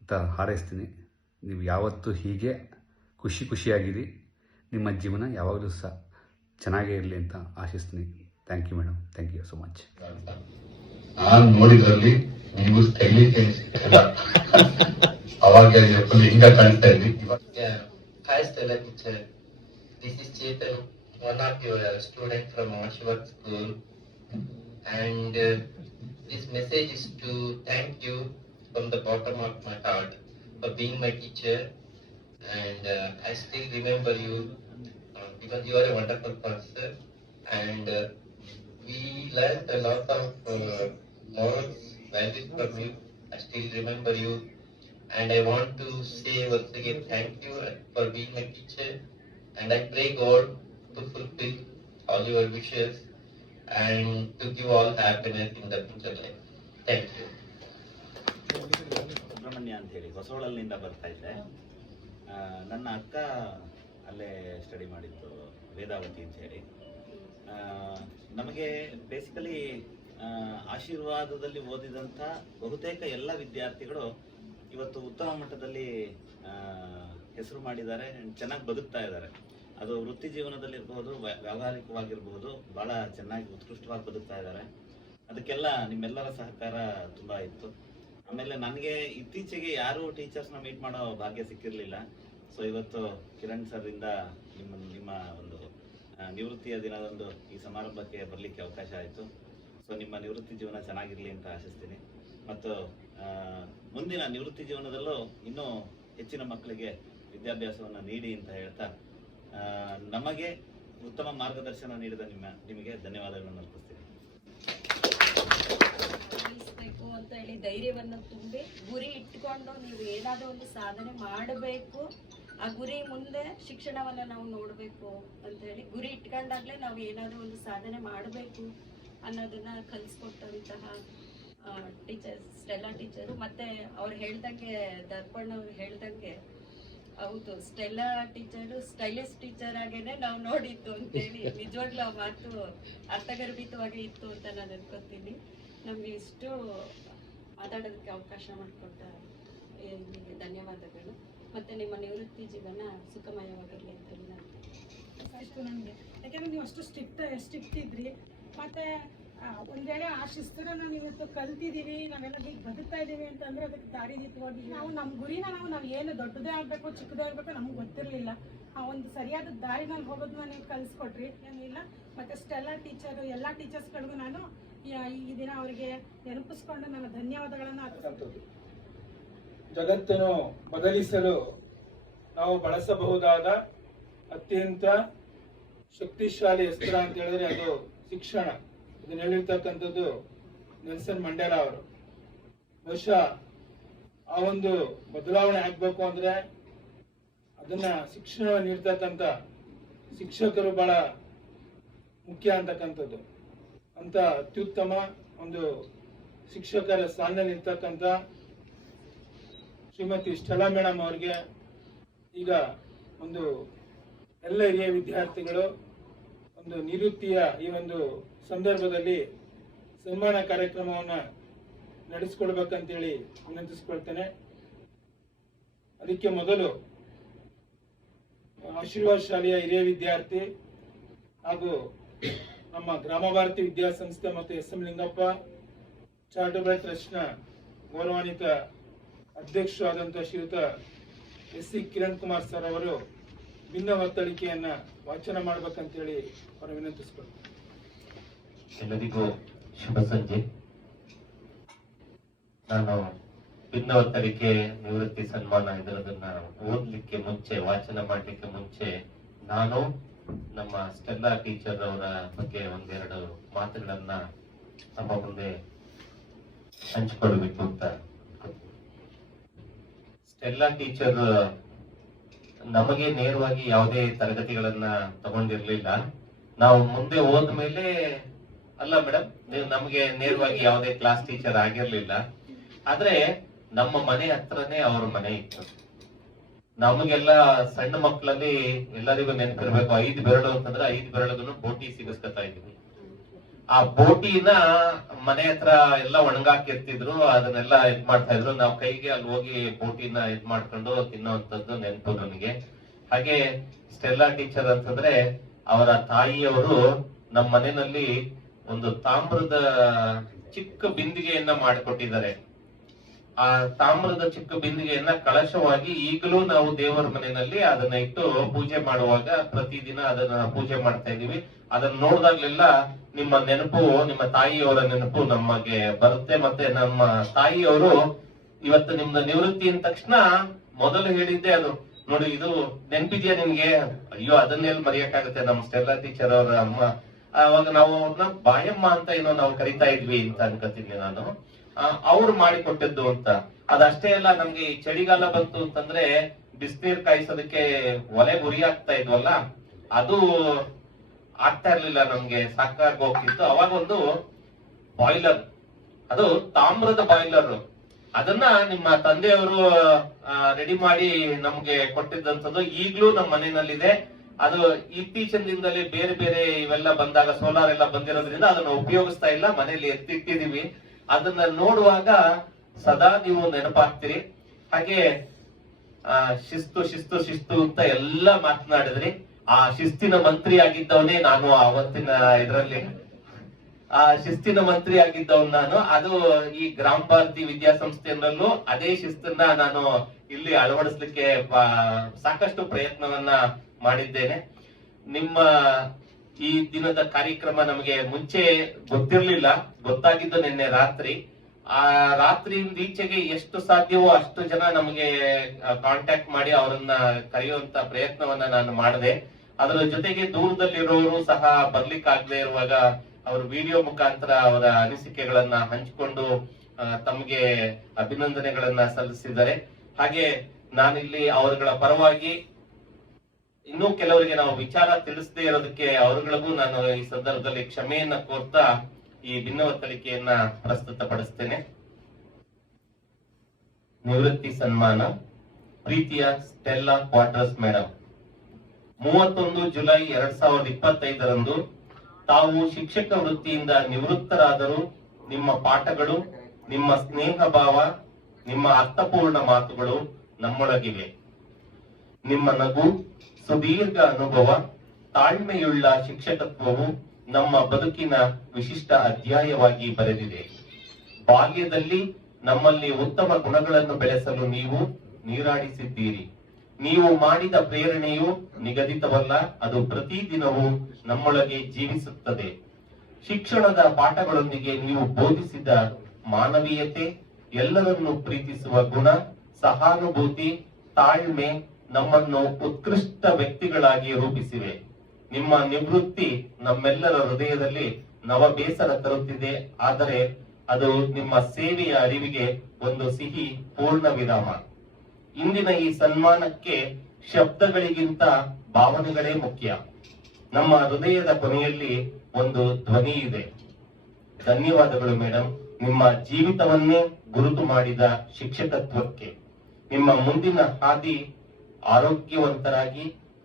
ಅಂತ ಹಾರೈಸ್ತೀನಿ. ನೀವು ಯಾವತ್ತೂ ಹೀಗೆ ಖುಷಿಯಾಗಿರಿ. ನಿಮ್ಮ ಜೀವನ ಯಾವಾಗಲೂ ಸಹ ಚೆನ್ನಾಗೇ ಇರಲಿ ಅಂತ ಆಶಿಸ್ತೀನಿ. Thank you madam, thank you so much. ನಾನು ನೋಡಿದ್ರಲ್ಲಿ ನೀವು ಸ್ಟೈಲಿಶ್ ಸಿಕ್ಕಿಲ್ಲ, ಅವಾಗ ಹಿಂಗ ಕಾಣಿಸ್ತಾ ಇದ್ವಿ. Hi Stella teacher, this is Chetan, one of your student from Ashwat school, and this message is to thank you from the bottom of my heart for being my teacher, and I still remember you because you are a wonderful person, and we learned a lot of morals, values from you. I still remember you, and I want to say once again thank you for being my teacher, and I pray God to fulfill all your wishes and to give all happiness in the future life. Thank you. Subrahmanya ಅಂತ ಹೇಳಿ ಹೊಸವಳಲ್ಲಿಂದ ಬರ್ತಾ ಇದ್ದೆ. ನನ್ನ ಅಕ್ಕ ಅಲ್ಲೇ study ಮಾಡಿದ್ದು, ವೇದಾವತಿ ಅಂತ ಹೇಳಿ. ನಮಗೆ ಬೇಸಿಕಲಿ ಆಶೀರ್ವಾದದಲ್ಲಿ ಓದಿದಂಥ ಬಹುತೇಕ ಎಲ್ಲ ವಿದ್ಯಾರ್ಥಿಗಳು ಇವತ್ತು ಉತ್ತಮ ಮಟ್ಟದಲ್ಲಿ ಹೆಸರು ಮಾಡಿದ್ದಾರೆ, ಚೆನ್ನಾಗಿ ಬದುಕ್ತಾ ಇದ್ದಾರೆ. ಅದು ವೃತ್ತಿ ಜೀವನದಲ್ಲಿರ್ಬೋದು, ವ್ಯಾವಹಾರಿಕವಾಗಿರ್ಬೋದು, ಭಾಳ ಚೆನ್ನಾಗಿ ಉತ್ಕೃಷ್ಟವಾಗಿ ಬದುಕ್ತಾ ಇದ್ದಾರೆ. ಅದಕ್ಕೆಲ್ಲ ನಿಮ್ಮೆಲ್ಲರ ಸಹಕಾರ ತುಂಬ ಇತ್ತು. ಆಮೇಲೆ ನನಗೆ ಇತ್ತೀಚೆಗೆ ಯಾರೂ ಟೀಚರ್ಸ್ನ ಮೀಟ್ ಮಾಡೋ ಭಾಗ್ಯ ಸಿಕ್ಕಿರಲಿಲ್ಲ. ಸೊ ಇವತ್ತು ಕಿರಣ್ ಸರಿಂದ ನಿಮ್ಮ ಒಂದು ನಿವೃತ್ತಿಯ ದಿನದಂದು ಈ ಸಮಾರಂಭಕ್ಕೆ ಬರಲಿಕ್ಕೆ ಅವಕಾಶ ಆಯಿತು. ಸೊ ನಿಮ್ಮ ನಿವೃತ್ತಿ ಜೀವನ ಚೆನ್ನಾಗಿರಲಿ ಅಂತ ಆಶಿಸ್ತೀನಿ. ಮತ್ತು ಮುಂದಿನ ನಿವೃತ್ತಿ ಜೀವನದಲ್ಲೂ ಇನ್ನೂ ಹೆಚ್ಚಿನ ಮಕ್ಕಳಿಗೆ ವಿದ್ಯಾಭ್ಯಾಸವನ್ನು ನೀಡಿ ಅಂತ ಹೇಳ್ತಾ, ನಮಗೆ ಉತ್ತಮ ಮಾರ್ಗದರ್ಶನ ನೀಡಿದ ನಿಮಗೆ ಧನ್ಯವಾದಗಳನ್ನು ಅರ್ಪಿಸ್ತೀನಿ. ಅಂತ ಹೇಳಿ ಧೈರ್ಯವನ್ನು ತುಂಬಿ ಗುರಿ ಇಟ್ಕೊಂಡು ನೀವು ಏನಾದರೂ ಒಂದು ಸಾಧನೆ ಮಾಡಬೇಕು, ಆ ಗುರಿ ಮುಂದೆ ಶಿಕ್ಷಣವನ್ನು ನಾವು ನೋಡಬೇಕು ಅಂತ ಹೇಳಿ ಗುರಿ ಇಟ್ಕೊಂಡಾಗಲೇ ನಾವು ಏನಾದರೂ ಒಂದು ಸಾಧನೆ ಮಾಡಬೇಕು ಅನ್ನೋದನ್ನ ಕಲಿಸ್ಕೊಟ್ಟಂತಹ ಟೀಚರ್ಸ್, ಸ್ಟೆಲ್ಲಾ ಟೀಚರು. ಮತ್ತು ಅವ್ರು ಹೇಳ್ದಂಗೆ, ದರ್ಪಣ್ ಅವ್ರು ಹೇಳ್ದಂಗೆ, ಹೌದು, ಸ್ಟೆಲ್ಲಾ ಟೀಚರು ಸ್ಟೈಲಿಶ್ ಟೀಚರ್ ಆಗೇನೆ ನಾವು ನೋಡಿದ್ದು ಅಂತೇಳಿ ನಿಜವಾಗ್ಲೂ ಆ ಮಾತು ಅರ್ಥಗರ್ಭಿತವಾಗಿ ಇತ್ತು ಅಂತ ನಾನು ಅನ್ಕೋತೀನಿ. ನಮಗೆ ಇಷ್ಟು ಮಾತಾಡೋದಕ್ಕೆ ಅವಕಾಶ ಮಾಡಿಕೊಟ್ಟ ನಿಮಗೆ ಧನ್ಯವಾದಗಳು. ಮತ್ತು ನಿಮ್ಮ ನಿವೃತ್ತಿ ಜೀವನ ಸುಖಮಯವಾಗಿರಲಿ ಅಂತ ಹೇಳಿ ನಾನು ಆಯಿತು ನನಗೆ. ಯಾಕೆಂದರೆ ನೀವು ಅಷ್ಟು ಸ್ಟ್ರಿಕ್ಟ್ ಇದ್ರಿ. ಮತ್ತು ಒಂದು ವೇಳೆ ಆ ಶಿಸ್ತನ್ನ ನಾವು ಇವತ್ತು ಕಲ್ತಿದ್ದೀವಿ, ನಾವೆಲ್ಲ ಹೀಗೆ ಬದುಕ್ತಾ ಇದ್ದೀವಿ ಅಂತಂದರೆ ಅದಕ್ಕೆ ದಾರಿದೀಪವಾಗಿ ನಾವು ನಮ್ಮ ಗುರಿನ ನಾವು ಏನು ದೊಡ್ಡದೇ ಆಗಬೇಕು ಚಿಕ್ಕದೇ ಆಗಬೇಕು ನಮ್ಗೆ ಗೊತ್ತಿರಲಿಲ್ಲ. ಆ ಒಂದು ಸರಿಯಾದ ದಾರಿನಲ್ಲಿ ಹೋಗೋದನ್ನ ನೀವು ಕಲಿಸ್ಕೊಟ್ರಿ, ಏನಿಲ್ಲ. ಮತ್ತು ಸ್ಟೆಲ್ಲಾ ಟೀಚರು ಎಲ್ಲ ಟೀಚರ್ಸ್ಗಳಿಗೂ ನಾನು ಈ ದಿನ ಅವರಿಗೆ ನೆನಪಿಸ್ಕೊಂಡು ನನ್ನ ಧನ್ಯವಾದಗಳನ್ನು ಅರ್ಪಿಸ್ತೀನಿ. ಜಗತ್ತನ್ನು ಬದಲಿಸಲು ನಾವು ಬಳಸಬಹುದಾದ ಅತ್ಯಂತ ಶಕ್ತಿಶಾಲಿ ಅಸ್ತ್ರ ಅಂತ ಹೇಳಿದ್ರೆ ಅದು ಶಿಕ್ಷಣ. ಇದನ್ನ ಹೇಳಿರ್ತಕ್ಕಂಥದ್ದು ನೆಲ್ಸನ್ ಮಂಡೇಲಾ ಅವರು. ಬಹುಶಃ ಆ ಒಂದು ಬದಲಾವಣೆ ಆಗ್ಬೇಕು ಅಂದ್ರೆ ಅದನ್ನ ಶಿಕ್ಷಣ ನೀಡ್ತಕ್ಕಂಥ ಶಿಕ್ಷಕರು ಬಹಳ ಮುಖ್ಯ ಅಂತಕ್ಕಂಥದ್ದು. ಅಂತ ಅತ್ಯುತ್ತಮ ಒಂದು ಶಿಕ್ಷಕರ ಸ್ಥಾನದಲ್ಲಿ ಇರ್ತಕ್ಕಂಥ ಶ್ರೀಮತಿ ಸ್ಟೆಲ್ಲಾ ಮೇಡಮ್ ಅವರಿಗೆ ಈಗ ಒಂದು ಎಲ್ಲ ಹಿರಿಯ ವಿದ್ಯಾರ್ಥಿಗಳು ಒಂದು ನಿವೃತ್ತಿಯ ಈ ಒಂದು ಸಂದರ್ಭದಲ್ಲಿ ಸನ್ಮಾನ ಕಾರ್ಯಕ್ರಮವನ್ನು ನಡೆಸಿಕೊಡ್ಬೇಕಂತೇಳಿ ವಿನಂತಿಸ್ಕೊಳ್ತೇನೆ. ಅದಕ್ಕೆ ಮೊದಲು ಆಶೀರ್ವಾದ್ ಶಾಲೆಯ ಹಿರಿಯ ವಿದ್ಯಾರ್ಥಿ ಹಾಗೂ ನಮ್ಮ ಗ್ರಾಮ ಭಾರತಿ ವಿದ್ಯಾಸಂಸ್ಥೆ ಮತ್ತು ಎಸ್.ಎಂ. ಲಿಂಗಪ್ಪ ಚಾರಿಟಬಲ್ ಟ್ರಸ್ಟ್ನ ಗೌರವಾನ್ವಿತ ಅಧ್ಯಕ್ಷರಾದಂಥ ಶ್ರೀಯುತ ಎಸ್.ಸಿ. ಕಿರಣ್ ಕುಮಾರ್ ಸರ್ ಅವರು ಭಿನ್ನ ಒತ್ತಳಿಕೆಯನ್ನ ವಾಚನ ಮಾಡ್ಬೇಕಂತೇಳಿ ಅವರು ವಿನಂತಿಸ್ಕೊಳ್ತಾರೆ. ಎಲ್ಲರಿಗೂ ಶುಭ ಸಂಜೆ. ನಾನು ಭಿನ್ನ ಒತ್ತಳಿಕೆ ನಿವೃತ್ತಿ ಸನ್ಮಾನ ಇದರದನ್ನ ಓದ್ಲಿಕ್ಕೆ ಮುಂಚೆ, ವಾಚನ ಮಾಡ್ಲಿಕ್ಕೆ ಮುಂಚೆ ನಾನು ನಮ್ಮ ಸ್ಟೆಲ್ಲಾ ಟೀಚರ್ ಅವರ ಬಗ್ಗೆ ಒಂದೆರಡು ಮಾತುಗಳನ್ನ ನಮ್ಮ ಮುಂದೆ ಹಂಚಿಕೊಳ್ಳಬೇಕು ಅಂತ ಸ್ಟೆಲ್ಲಾ ಟೀಚರ್ ನಮಗೆ ನೇರವಾಗಿ ಯಾವುದೇ ತರಗತಿಗಳನ್ನ ತಗೊಂಡಿರ್ಲಿಲ್ಲ. ನಾವು ಮುಂದೆ ಹೋದ್ಮೇಲೆ ಅಲ್ಲ ಮೇಡಮ್, ನೀವು ನಮಗೆ ನೇರವಾಗಿ ಯಾವುದೇ ಕ್ಲಾಸ್ ಟೀಚರ್ ಆಗಿರ್ಲಿಲ್ಲ. ಆದ್ರೆ ನಮ್ಮ ಮನೆ ಹತ್ರನೇ ಅವ್ರ ಮನೆ ಇತ್ತು. ನಮಗೆಲ್ಲ ಸಣ್ಣ ಮಕ್ಕಳಲ್ಲಿ ಎಲ್ಲರಿಗೂ ನೆನಪಿರ್ಬೇಕು, 5 ಬೆರಳು ಅಂತಂದ್ರೆ 5 ಬೆರಳಿಗೂ ಬೋಟಿ ಸಿಗಿಸ್ಕೊತಾ ಇದ್ವಿ. ಆ ಬೋಟಿನ ಮನೆ ಹತ್ರ ಎಲ್ಲ ಒಣಗಾಕಿರ್ತಿದ್ರು, ಅದನ್ನೆಲ್ಲ ಇದ್ ಮಾಡ್ತಾ ಇದ್ರು. ನಾವು ಕೈಗೆ ಅಲ್ಲಿ ಹೋಗಿ ಬೋಟಿನ ಇದ್ ಮಾಡ್ಕೊಂಡು ತಿನ್ನೋಂಥದ್ದು ನೆನಪು ನನಗೆ. ಹಾಗೆ ಸ್ಟೆಲ್ಲಾ ಟೀಚರ್ ಅಂತಂದ್ರೆ ಅವರ ತಾಯಿಯವರು ನಮ್ಮ ಮನೆಯಲ್ಲಿ ಒಂದು ತಾಮ್ರದ ಚಿಕ್ಕ ಬಿಂದಿಗೆಯನ್ನ ಮಾಡಿಕೊಟ್ಟಿದ್ದಾರೆ. ಆ ತಾಮ್ರದ ಚಿಕ್ಕ ಬಿಂದಿಗೆಯನ್ನ ಕಳಶವಾಗಿ ಈಗಲೂ ನಾವು ದೇವರ ಮನೆಯಲ್ಲಿ ಅದನ್ನ ಇಟ್ಟು ಪೂಜೆ ಮಾಡುವಾಗ ಪ್ರತಿದಿನ ಅದನ್ನ ಪೂಜೆ ಮಾಡ್ತಾ ಇದೀವಿ. ಅದನ್ನ ನೋಡಿದಾಗ್ಲೆಲ್ಲ ನಿಮ್ಮ ನೆನಪು, ನಿಮ್ಮ ತಾಯಿಯವರ ನೆನಪು ನಮಗೆ ಬರುತ್ತೆ. ಮತ್ತೆ ನಮ್ಮ ತಾಯಿಯವರು ಇವತ್ತು ನಿಮ್ದು ನಿವೃತ್ತಿ ಅಂದ ತಕ್ಷಣ ಮೊದಲು ಹೇಳಿದ್ದೆ ಅದು, ನೋಡಿ ಇದು ನೆನಪಿದ್ಯಾ ನಿಮ್ಗೆ? ಅಯ್ಯೋ ಅದನ್ನೆಲ್ಲ ಮರೆಯಕ್ಕಾಗುತ್ತೆ, ನಮ್ಮ ಸ್ಟೆಲ್ಲಾ ಟೀಚರ್ ಅವರ ಅಮ್ಮ. ಅವಾಗ ನಾವು ಅವ್ರನ್ನ ಬಾಯಮ್ಮ ಅಂತ ಏನೋ ನಾವು ಕರಿತಾ ಇದ್ವಿ ಅಂತ ಅನ್ಕೋತೀನಿ ನಾನು. ಅವ್ರು ಮಾಡಿಕೊಟ್ಟಿದ್ದು ಅಂತ. ಅದಷ್ಟೇ ಅಲ್ಲ, ನಮ್ಗೆ ಈ ಚಳಿಗಾಲ ಬಂತು ಅಂತಂದ್ರೆ ಬಿಸಿನೀರ್ ಕಾಯಿಸೋದಕ್ಕೆ ಒಲೆ ಉರಿ ಆಗ್ತಾ ಇದ್ವಲ್ಲ, ಅದು ಆಗ್ತಾ ಇರ್ಲಿಲ್ಲ ನಮ್ಗೆ, ಸಾಕಾಗಿ ಹೋಗ್ತಿತ್ತು. ಅವಾಗ ಒಂದು ಬಾಯ್ಲರ್, ಅದು ತಾಮ್ರದ ಬಾಯ್ಲರ್, ಅದನ್ನ ನಿಮ್ಮ ತಂದೆಯವರು ರೆಡಿ ಮಾಡಿ ನಮ್ಗೆ ಕೊಟ್ಟಿದ್ದಂಥದ್ದು ಈಗ್ಲೂ ನಮ್ಮ ಮನೆಯಲ್ಲಿದೆ. ಅದು ಇತ್ತೀಚಿನ ದಿನದಲ್ಲಿ ಬೇರೆ ಬೇರೆ ಇವೆಲ್ಲ ಬಂದಾಗ ಸೋಲಾರ್ ಎಲ್ಲ ಬಂದಿರೋದ್ರಿಂದ ಅದನ್ನ ಉಪಯೋಗಿಸ್ತಾ ಇಲ್ಲ, ಮನೆಯಲ್ಲಿ ಎತ್ತಿಟ್ಟಿದೀವಿ. ಅದನ್ನ ನೋಡುವಾಗ ಸದಾ ನೀವು ನೆನಪಾಗ್ತೀರಿ. ಹಾಗೆ ಶಿಸ್ತು ಶಿಸ್ತು ಶಿಸ್ತು ಅಂತ ಎಲ್ಲ ಮಾತನಾಡಿದ್ರಿ. ಆ ಶಿಸ್ತಿನ ಮಂತ್ರಿ ಆಗಿದ್ದವನೇ ನಾನು ಆವತ್ತಿನ ಇದರಲ್ಲಿ, ಆ ಶಿಸ್ತಿನ ಮಂತ್ರಿ ಆಗಿದ್ದವನ್ ನಾನು. ಅದು ಈ ಗ್ರಾಮ ಭಾರತಿ ವಿದ್ಯಾಸಂಸ್ಥೆಯಲ್ಲೂ ಅದೇ ಶಿಸ್ತನ್ನ ನಾನು ಇಲ್ಲಿ ಅಳವಡಿಸ್ಲಿಕ್ಕೆ ಸಾಕಷ್ಟು ಪ್ರಯತ್ನವನ್ನ ಮಾಡಿದ್ದೇನೆ. ನಿಮ್ಮ ಈ ದಿನದ ಕಾರ್ಯಕ್ರಮ ನಮಗೆ ಮುಂಚೆ ಗೊತ್ತಿರ್ಲಿಲ್ಲ, ಗೊತ್ತಾಗಿದ್ದು ನಿನ್ನೆ ರಾತ್ರಿ. ಆ ರಾತ್ರಿಯಿಂದ ಈಚೆಗೆ ಎಷ್ಟು ಸಾಧ್ಯವೋ ಅಷ್ಟು ಜನ ನಮಗೆ ಕಾಂಟ್ಯಾಕ್ಟ್ ಮಾಡಿ ಅವರನ್ನ ಕರೆಯುವಂತ ಪ್ರಯತ್ನವನ್ನ ನಾನು ಮಾಡಿದೆ. ಅದರ ಜೊತೆಗೆ ದೂರದಲ್ಲಿರೋರು ಸಹ ಬರ್ಲಿಕ್ಕಾಗದೆ ಇರುವಾಗ ಅವರು ವಿಡಿಯೋ ಮುಖಾಂತರ ಅವರ ಅನಿಸಿಕೆಗಳನ್ನ ಹಂಚಿಕೊಂಡು ತಮಗೆ ಅಭಿನಂದನೆಗಳನ್ನ ಸಲ್ಲಿಸಿದ್ದಾರೆ. ಹಾಗೆ ನಾನಿಲ್ಲಿ ಅವರುಗಳ ಪರವಾಗಿ ಇನ್ನೂ ಕೆಲವರಿಗೆ ನಾವು ವಿಚಾರ ತಿಳಿಸದೇ ಇರೋದಕ್ಕೆ ಅವರುಗಳಿಗೂ ನಾನು ಈ ಸಂದರ್ಭದಲ್ಲಿ ಕ್ಷಮೆಯನ್ನ ಕೋರ್ತಾ ಈ ಭಿನ್ನವತ್ತಳಿಕೆಯನ್ನ ಪ್ರಸ್ತುತಪಡಿಸ್ತೇನೆ. ನಿವೃತ್ತಿ ಸನ್ಮಾನ ಪ್ರೀತಿಯ ಸ್ಟೆಲ್ಲಾ ಕ್ವಾರ್ಟರ್ಸ್ ಮೇಡಮ್, 31 ಜುಲೈ 2025ರಂದು ತಾವು ಶಿಕ್ಷಕ ವೃತ್ತಿಯಿಂದ ನಿವೃತ್ತರಾದರೂ ನಿಮ್ಮ ಪಾಠಗಳು, ನಿಮ್ಮ ಸ್ನೇಹ ಭಾವ, ನಿಮ್ಮ ಅರ್ಥಪೂರ್ಣ ಮಾತುಗಳು ನಮ್ಮೊಳಗಿವೆ. ನಿಮ್ಮ ನಗು, ಸುದೀರ್ಘ ಅನುಭವ, ತಾಳ್ಮೆಯುಳ್ಳ ಶಿಕ್ಷಕತ್ವವು ನಮ್ಮ ಬದುಕಿನ ವಿಶಿಷ್ಟ ಅಧ್ಯಾಯವಾಗಿ ಬರೆದಿದೆ. ಬಾಲ್ಯದಲ್ಲಿ ನಮ್ಮಲ್ಲಿ ಉತ್ತಮ ಗುಣಗಳನ್ನು ಬೆಳೆಸಲು ನೀವು ನೀರಾಡಿಸಿದ್ದೀರಿ. ನೀವು ಮಾಡಿದ ಪ್ರೇರಣೆಯು ನಿಗದಿತವಲ್ಲ, ಅದು ಪ್ರತಿದಿನವೂ ನಮ್ಮೊಳಗೆ ಜೀವಿಸುತ್ತದೆ. ಶಿಕ್ಷಣದ ಪಾಠಗಳೊಂದಿಗೆ ನೀವು ಬೋಧಿಸಿದ ಮಾನವೀಯತೆ, ಎಲ್ಲರನ್ನು ಪ್ರೀತಿಸುವ ಗುಣ, ಸಹಾನುಭೂತಿ, ತಾಳ್ಮೆ ನಮ್ಮನ್ನು ಉತ್ಕೃಷ್ಟ ವ್ಯಕ್ತಿಗಳಾಗಿ ರೂಪಿಸಿವೆ. ನಿಮ್ಮ ನಿವೃತ್ತಿ ನಮ್ಮೆಲ್ಲರ ಹೃದಯದಲ್ಲಿ ನವ ಬೇಸರ ತರುತ್ತಿದೆ, ಆದರೆ ಅದು ನಿಮ್ಮ ಸೇವೆಯ ಅರಿವಿಗೆ ಒಂದು ಸಿಹಿ ಪೂರ್ಣ ವಿರಾಮ. ಇಂದಿನ ಈ ಸನ್ಮಾನಕ್ಕೆ ಶಬ್ದಗಳಿಗಿಂತ ಭಾವನೆಗಳೇ ಮುಖ್ಯ. ನಮ್ಮ ಹೃದಯದ ಕೊನೆಯಲ್ಲಿ ಒಂದು ಧ್ವನಿ ಇದೆ. ಧನ್ಯವಾದಗಳು ಮೇಡಮ್, ನಿಮ್ಮ ಜೀವಿತವನ್ನೇ ಗುರುತು ಮಾಡಿದ ಶಿಕ್ಷಕತ್ವಕ್ಕೆ. ನಿಮ್ಮ ಮುಂದಿನ ಹಾದಿ ಆರೋಗ್ಯವಂತರಾಗಿ,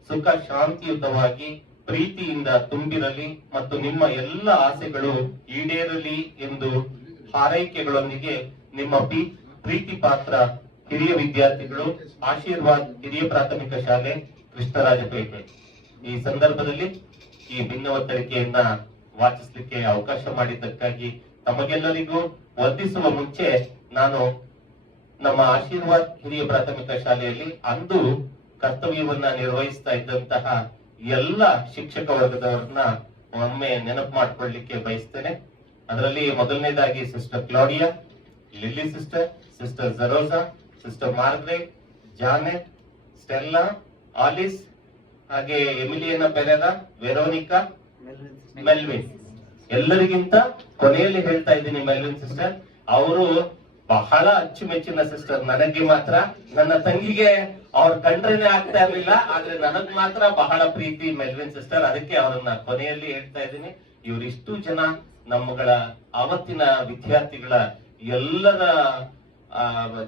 ಸುಖ ಶಾಂತಿಯುತವಾಗಿ, ಪ್ರೀತಿಯಿಂದ ತುಂಬಿರಲಿ ಮತ್ತು ನಿಮ್ಮ ಎಲ್ಲ ಆಸೆಗಳು ಈಡೇರಲಿ ಎಂದು ಹಾರೈಕೆಗಳೊಂದಿಗೆ ನಿಮ್ಮ ಪ್ರೀತಿ ಪಾತ್ರ ಹಿರಿಯ ವಿದ್ಯಾರ್ಥಿಗಳು, ಆಶೀರ್ವಾದ್ ಹಿರಿಯ ಪ್ರಾಥಮಿಕ ಶಾಲೆ, ಕೃಷ್ಣರಾಜಪೇಟೆ. ಈ ಸಂದರ್ಭದಲ್ಲಿ ಈ ಭಿನ್ನವತ್ತಳಿಕೆಯನ್ನ ವಾಚಿಸಲಿಕ್ಕೆ ಅವಕಾಶ ಮಾಡಿದ್ದಕ್ಕಾಗಿ ತಮಗೆಲ್ಲರಿಗೂ ವಂದಿಸುವ ಮುಂಚೆ ನಾನು ನಮ್ಮ ಆಶೀರ್ವಾದ್ ಹಿರಿಯ ಪ್ರಾಥಮಿಕ ಶಾಲೆಯಲ್ಲಿ ಅಂದು ಕರ್ತವ್ಯವನ್ನ ನಿರ್ವಹಿಸ್ತಾ ಇದ್ದಂತಹ ಎಲ್ಲ ಶಿಕ್ಷಕ ವರ್ಗದವರನ್ನ ಒಮ್ಮೆ ನೆನಪು ಮಾಡ್ಕೊಳ್ಳಿಕ್ಕೆ ಬಯಸ್ತೇನೆ. ಅದರಲ್ಲಿ ಮೊದಲನೇದಾಗಿ sister Claudia, Lilly sister, sister Jarosa, sister Margaret, Janet, Stella, Alice, ಹಾಗೆ ಎಮಿಲಿಯನ ಪೆರೇರಾ, ವೆರೋನಿಕಾ, ಮೆಲ್ವಿನ್. ಎಲ್ಲರಿಗಿಂತ ಕೊನೆಯಲ್ಲಿ ಹೇಳ್ತಾ ಇದ್ದೀನಿ ಮೆಲ್ವಿನ್ ಸಿಸ್ಟರ್. ಅವರು ಬಹಳ ಅಚ್ಚುಮೆಚ್ಚಿನ ಸಿಸ್ಟರ್. ನನಗೆ ಮಾತ್ರ, ನನ್ನ ತಂಗಿಗೆ ಅವ್ರ ಕಂಡ್ರೇನೆ ಆಗ್ತಾ ಇರ್ಲಿಲ್ಲ, ಆದ್ರೆ ನನಗ್ ಮಾತ್ರ ಬಹಳ ಪ್ರೀತಿ ಮೆಲ್ವಿನ್ ಸಿಸ್ಟರ್. ಅದಕ್ಕೆ ಅವರನ್ನ ಕೊನೆಯಲ್ಲಿ ಹೇಳ್ತಾ ಇದ್ದೀನಿ, ಇವರಿಷ್ಟು ಜನ ನಮ್ಮಗಳ ಆವತ್ತಿನ ವಿದ್ಯಾರ್ಥಿಗಳ ಎಲ್ಲರ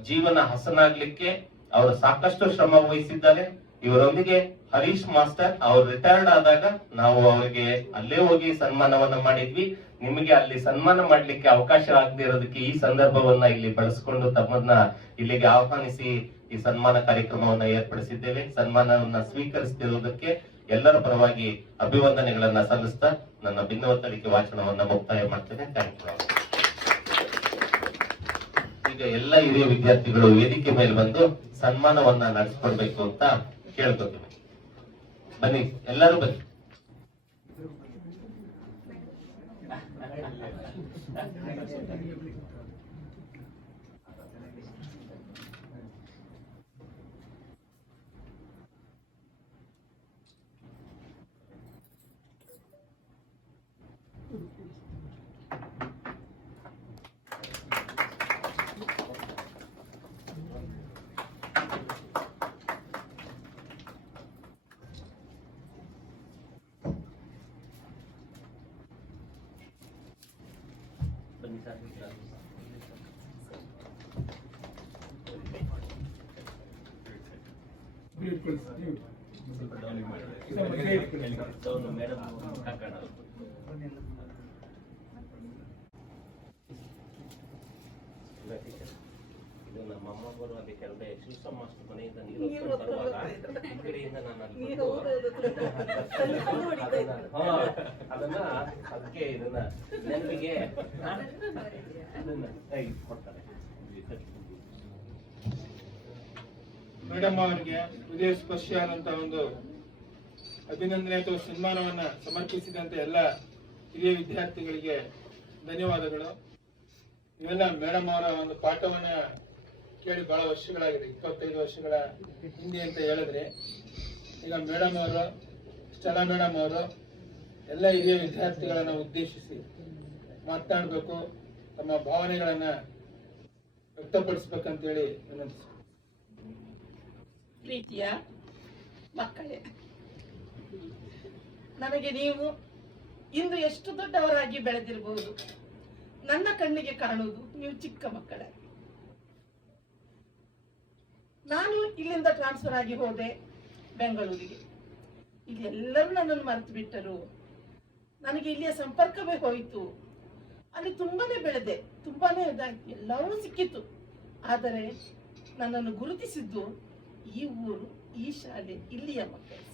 ಜೀವನ ಹಸನಾಗ್ಲಿಕ್ಕೆ ಅವರು ಸಾಕಷ್ಟು ಶ್ರಮ ವಹಿಸಿದ್ದಾರೆ. ಇವರೊಂದಿಗೆ ಹರೀಶ್ ಮಾಸ್ಟರ್ ಅವ್ರು ರಿಟೈರ್ಡ್ ಆದಾಗ ನಾವು ಅವರಿಗೆ ಅಲ್ಲೇ ಹೋಗಿ ಸನ್ಮಾನವನ್ನ ಮಾಡಿದ್ವಿ. ನಿಮಗೆ ಅಲ್ಲಿ ಸನ್ಮಾನ ಮಾಡ್ಲಿಕ್ಕೆ ಅವಕಾಶ ಆಗದೆ ಇರೋದಕ್ಕೆ ಈ ಸಂದರ್ಭವನ್ನ ಇಲ್ಲಿ ಬಳಸಿಕೊಂಡು ತಮ್ಮನ್ನ ಇಲ್ಲಿಗೆ ಆಹ್ವಾನಿಸಿ ಈ ಸನ್ಮಾನ ಕಾರ್ಯಕ್ರಮವನ್ನ ಏರ್ಪಡಿಸಿದ್ದೇವೆ. ಸನ್ಮಾನವನ್ನ ಸ್ವೀಕರಿಸುತ್ತಿರುವುದಕ್ಕೆ ಎಲ್ಲರ ಪರವಾಗಿ ಅಭಿವಂದನೆಗಳನ್ನ ಸಲ್ಲಿಸ್ತಾ ನನ್ನ ಭಿನ್ನವತ್ತಳಿಕೆ ವಾಚನವನ್ನ ಮುಕ್ತಾಯ ಮಾಡ್ತೇನೆ. Thank you. ಈಗ ಎಲ್ಲ ಹಿರಿಯ ವಿದ್ಯಾರ್ಥಿಗಳು ವೇದಿಕೆ ಮೇಲೆ ಬಂದು ಸನ್ಮಾನವನ್ನ ನಡೆಸ್ಕೊಡ್ಬೇಕು ಅಂತ ಕೇಳ್ಕೊತೀನಿ. ಬನ್ನಿ, ಎಲ್ಲರೂ ಬನ್ನಿ. ಇದು ನಮ್ಮ ಅಮ್ಮ ಬರುವಾಗ ಕೆಲವೇ ಶಿಲ್ಪ ಮಾಸ್ಟರ್ ಮನೆಯಿಂದ ನೀರು ಬರುವಾಗ ಈ ಕಡೆಯಿಂದ ನಾನು ಅದನ್ನ ಅದಕ್ಕೆ ಇದನ್ನ ನೆನಪಿಗೆ ಅದನ್ನ ಕೊಡ್ತಾರೆ. ಮೇಡಮ್ ಅವರಿಗೆ ಹೃದಯ ಸ್ಪರ್ಶಿಯಾದಂತ ಒಂದು ಅಭಿನಂದನೆ ಅಥವಾ ಸನ್ಮಾನವನ್ನ ಸಮರ್ಪಿಸಿದಂತ ಎಲ್ಲ ಹಿರಿಯ ವಿದ್ಯಾರ್ಥಿಗಳಿಗೆ ಧನ್ಯವಾದಗಳು. ಇವೆಲ್ಲ ಮೇಡಮ್ ಅವರ ಒಂದು ಪಾಠವನ್ನ ಕೇಳಿ ಬಹಳ ವರ್ಷಗಳಾಗಿದೆ, 25 ವರ್ಷಗಳ ಹಿಂದೆ ಅಂತ ಹೇಳಿದ್ರೆ. ಈಗ ಮೇಡಮ್ ಅವರು, ಸ್ಟೆಲ್ಲಾ ಮೇಡಮ್ ಅವರು ಎಲ್ಲ ಹಿರಿಯ ವಿದ್ಯಾರ್ಥಿಗಳನ್ನ ಉದ್ದೇಶಿಸಿ ಮಾತನಾಡಬೇಕು, ತಮ್ಮ ಭಾವನೆಗಳನ್ನ ವ್ಯಕ್ತಪಡಿಸ್ಬೇಕಂತೇಳಿ ವಿನಂತಿಸಿ. ಪ್ರೀತಿಯ ಮಕ್ಕಳೇ, ನನಗೆ ನೀವು ಇಂದು ಎಷ್ಟು ದೊಡ್ಡವರಾಗಿ ಬೆಳೆದಿರಬಹುದು, ನನ್ನ ಕಣ್ಣಿಗೆ ಕಾಣುವುದು ನೀವು ಚಿಕ್ಕ ಮಕ್ಕಳೇ. ನಾನು ಇಲ್ಲಿಂದ ಟ್ರಾನ್ಸ್ಫರ್ ಆಗಿ ಹೋದೆ ಬೆಂಗಳೂರಿಗೆ. ಇಲ್ಲಿ ಎಲ್ಲರೂ ನನ್ನನ್ನು ಮರೆತು ಬಿಟ್ಟರು. ನನಗೆ ಇಲ್ಲಿಯ ಸಂಪರ್ಕವೇ ಹೋಯಿತು. ಅಲ್ಲಿ ತುಂಬಾನೇ ಬೆಳೆದೆ, ತುಂಬಾನೇ ಎಲ್ಲವೂ ಸಿಕ್ಕಿತ್ತು. ಆದರೆ ನನ್ನನ್ನು ಗುರುತಿಸಿದ್ದು ಈ ಊರು, ಈ ಶಾಲೆ, ಇಲ್ಲಿಯ ಮಕ್ಕಳು.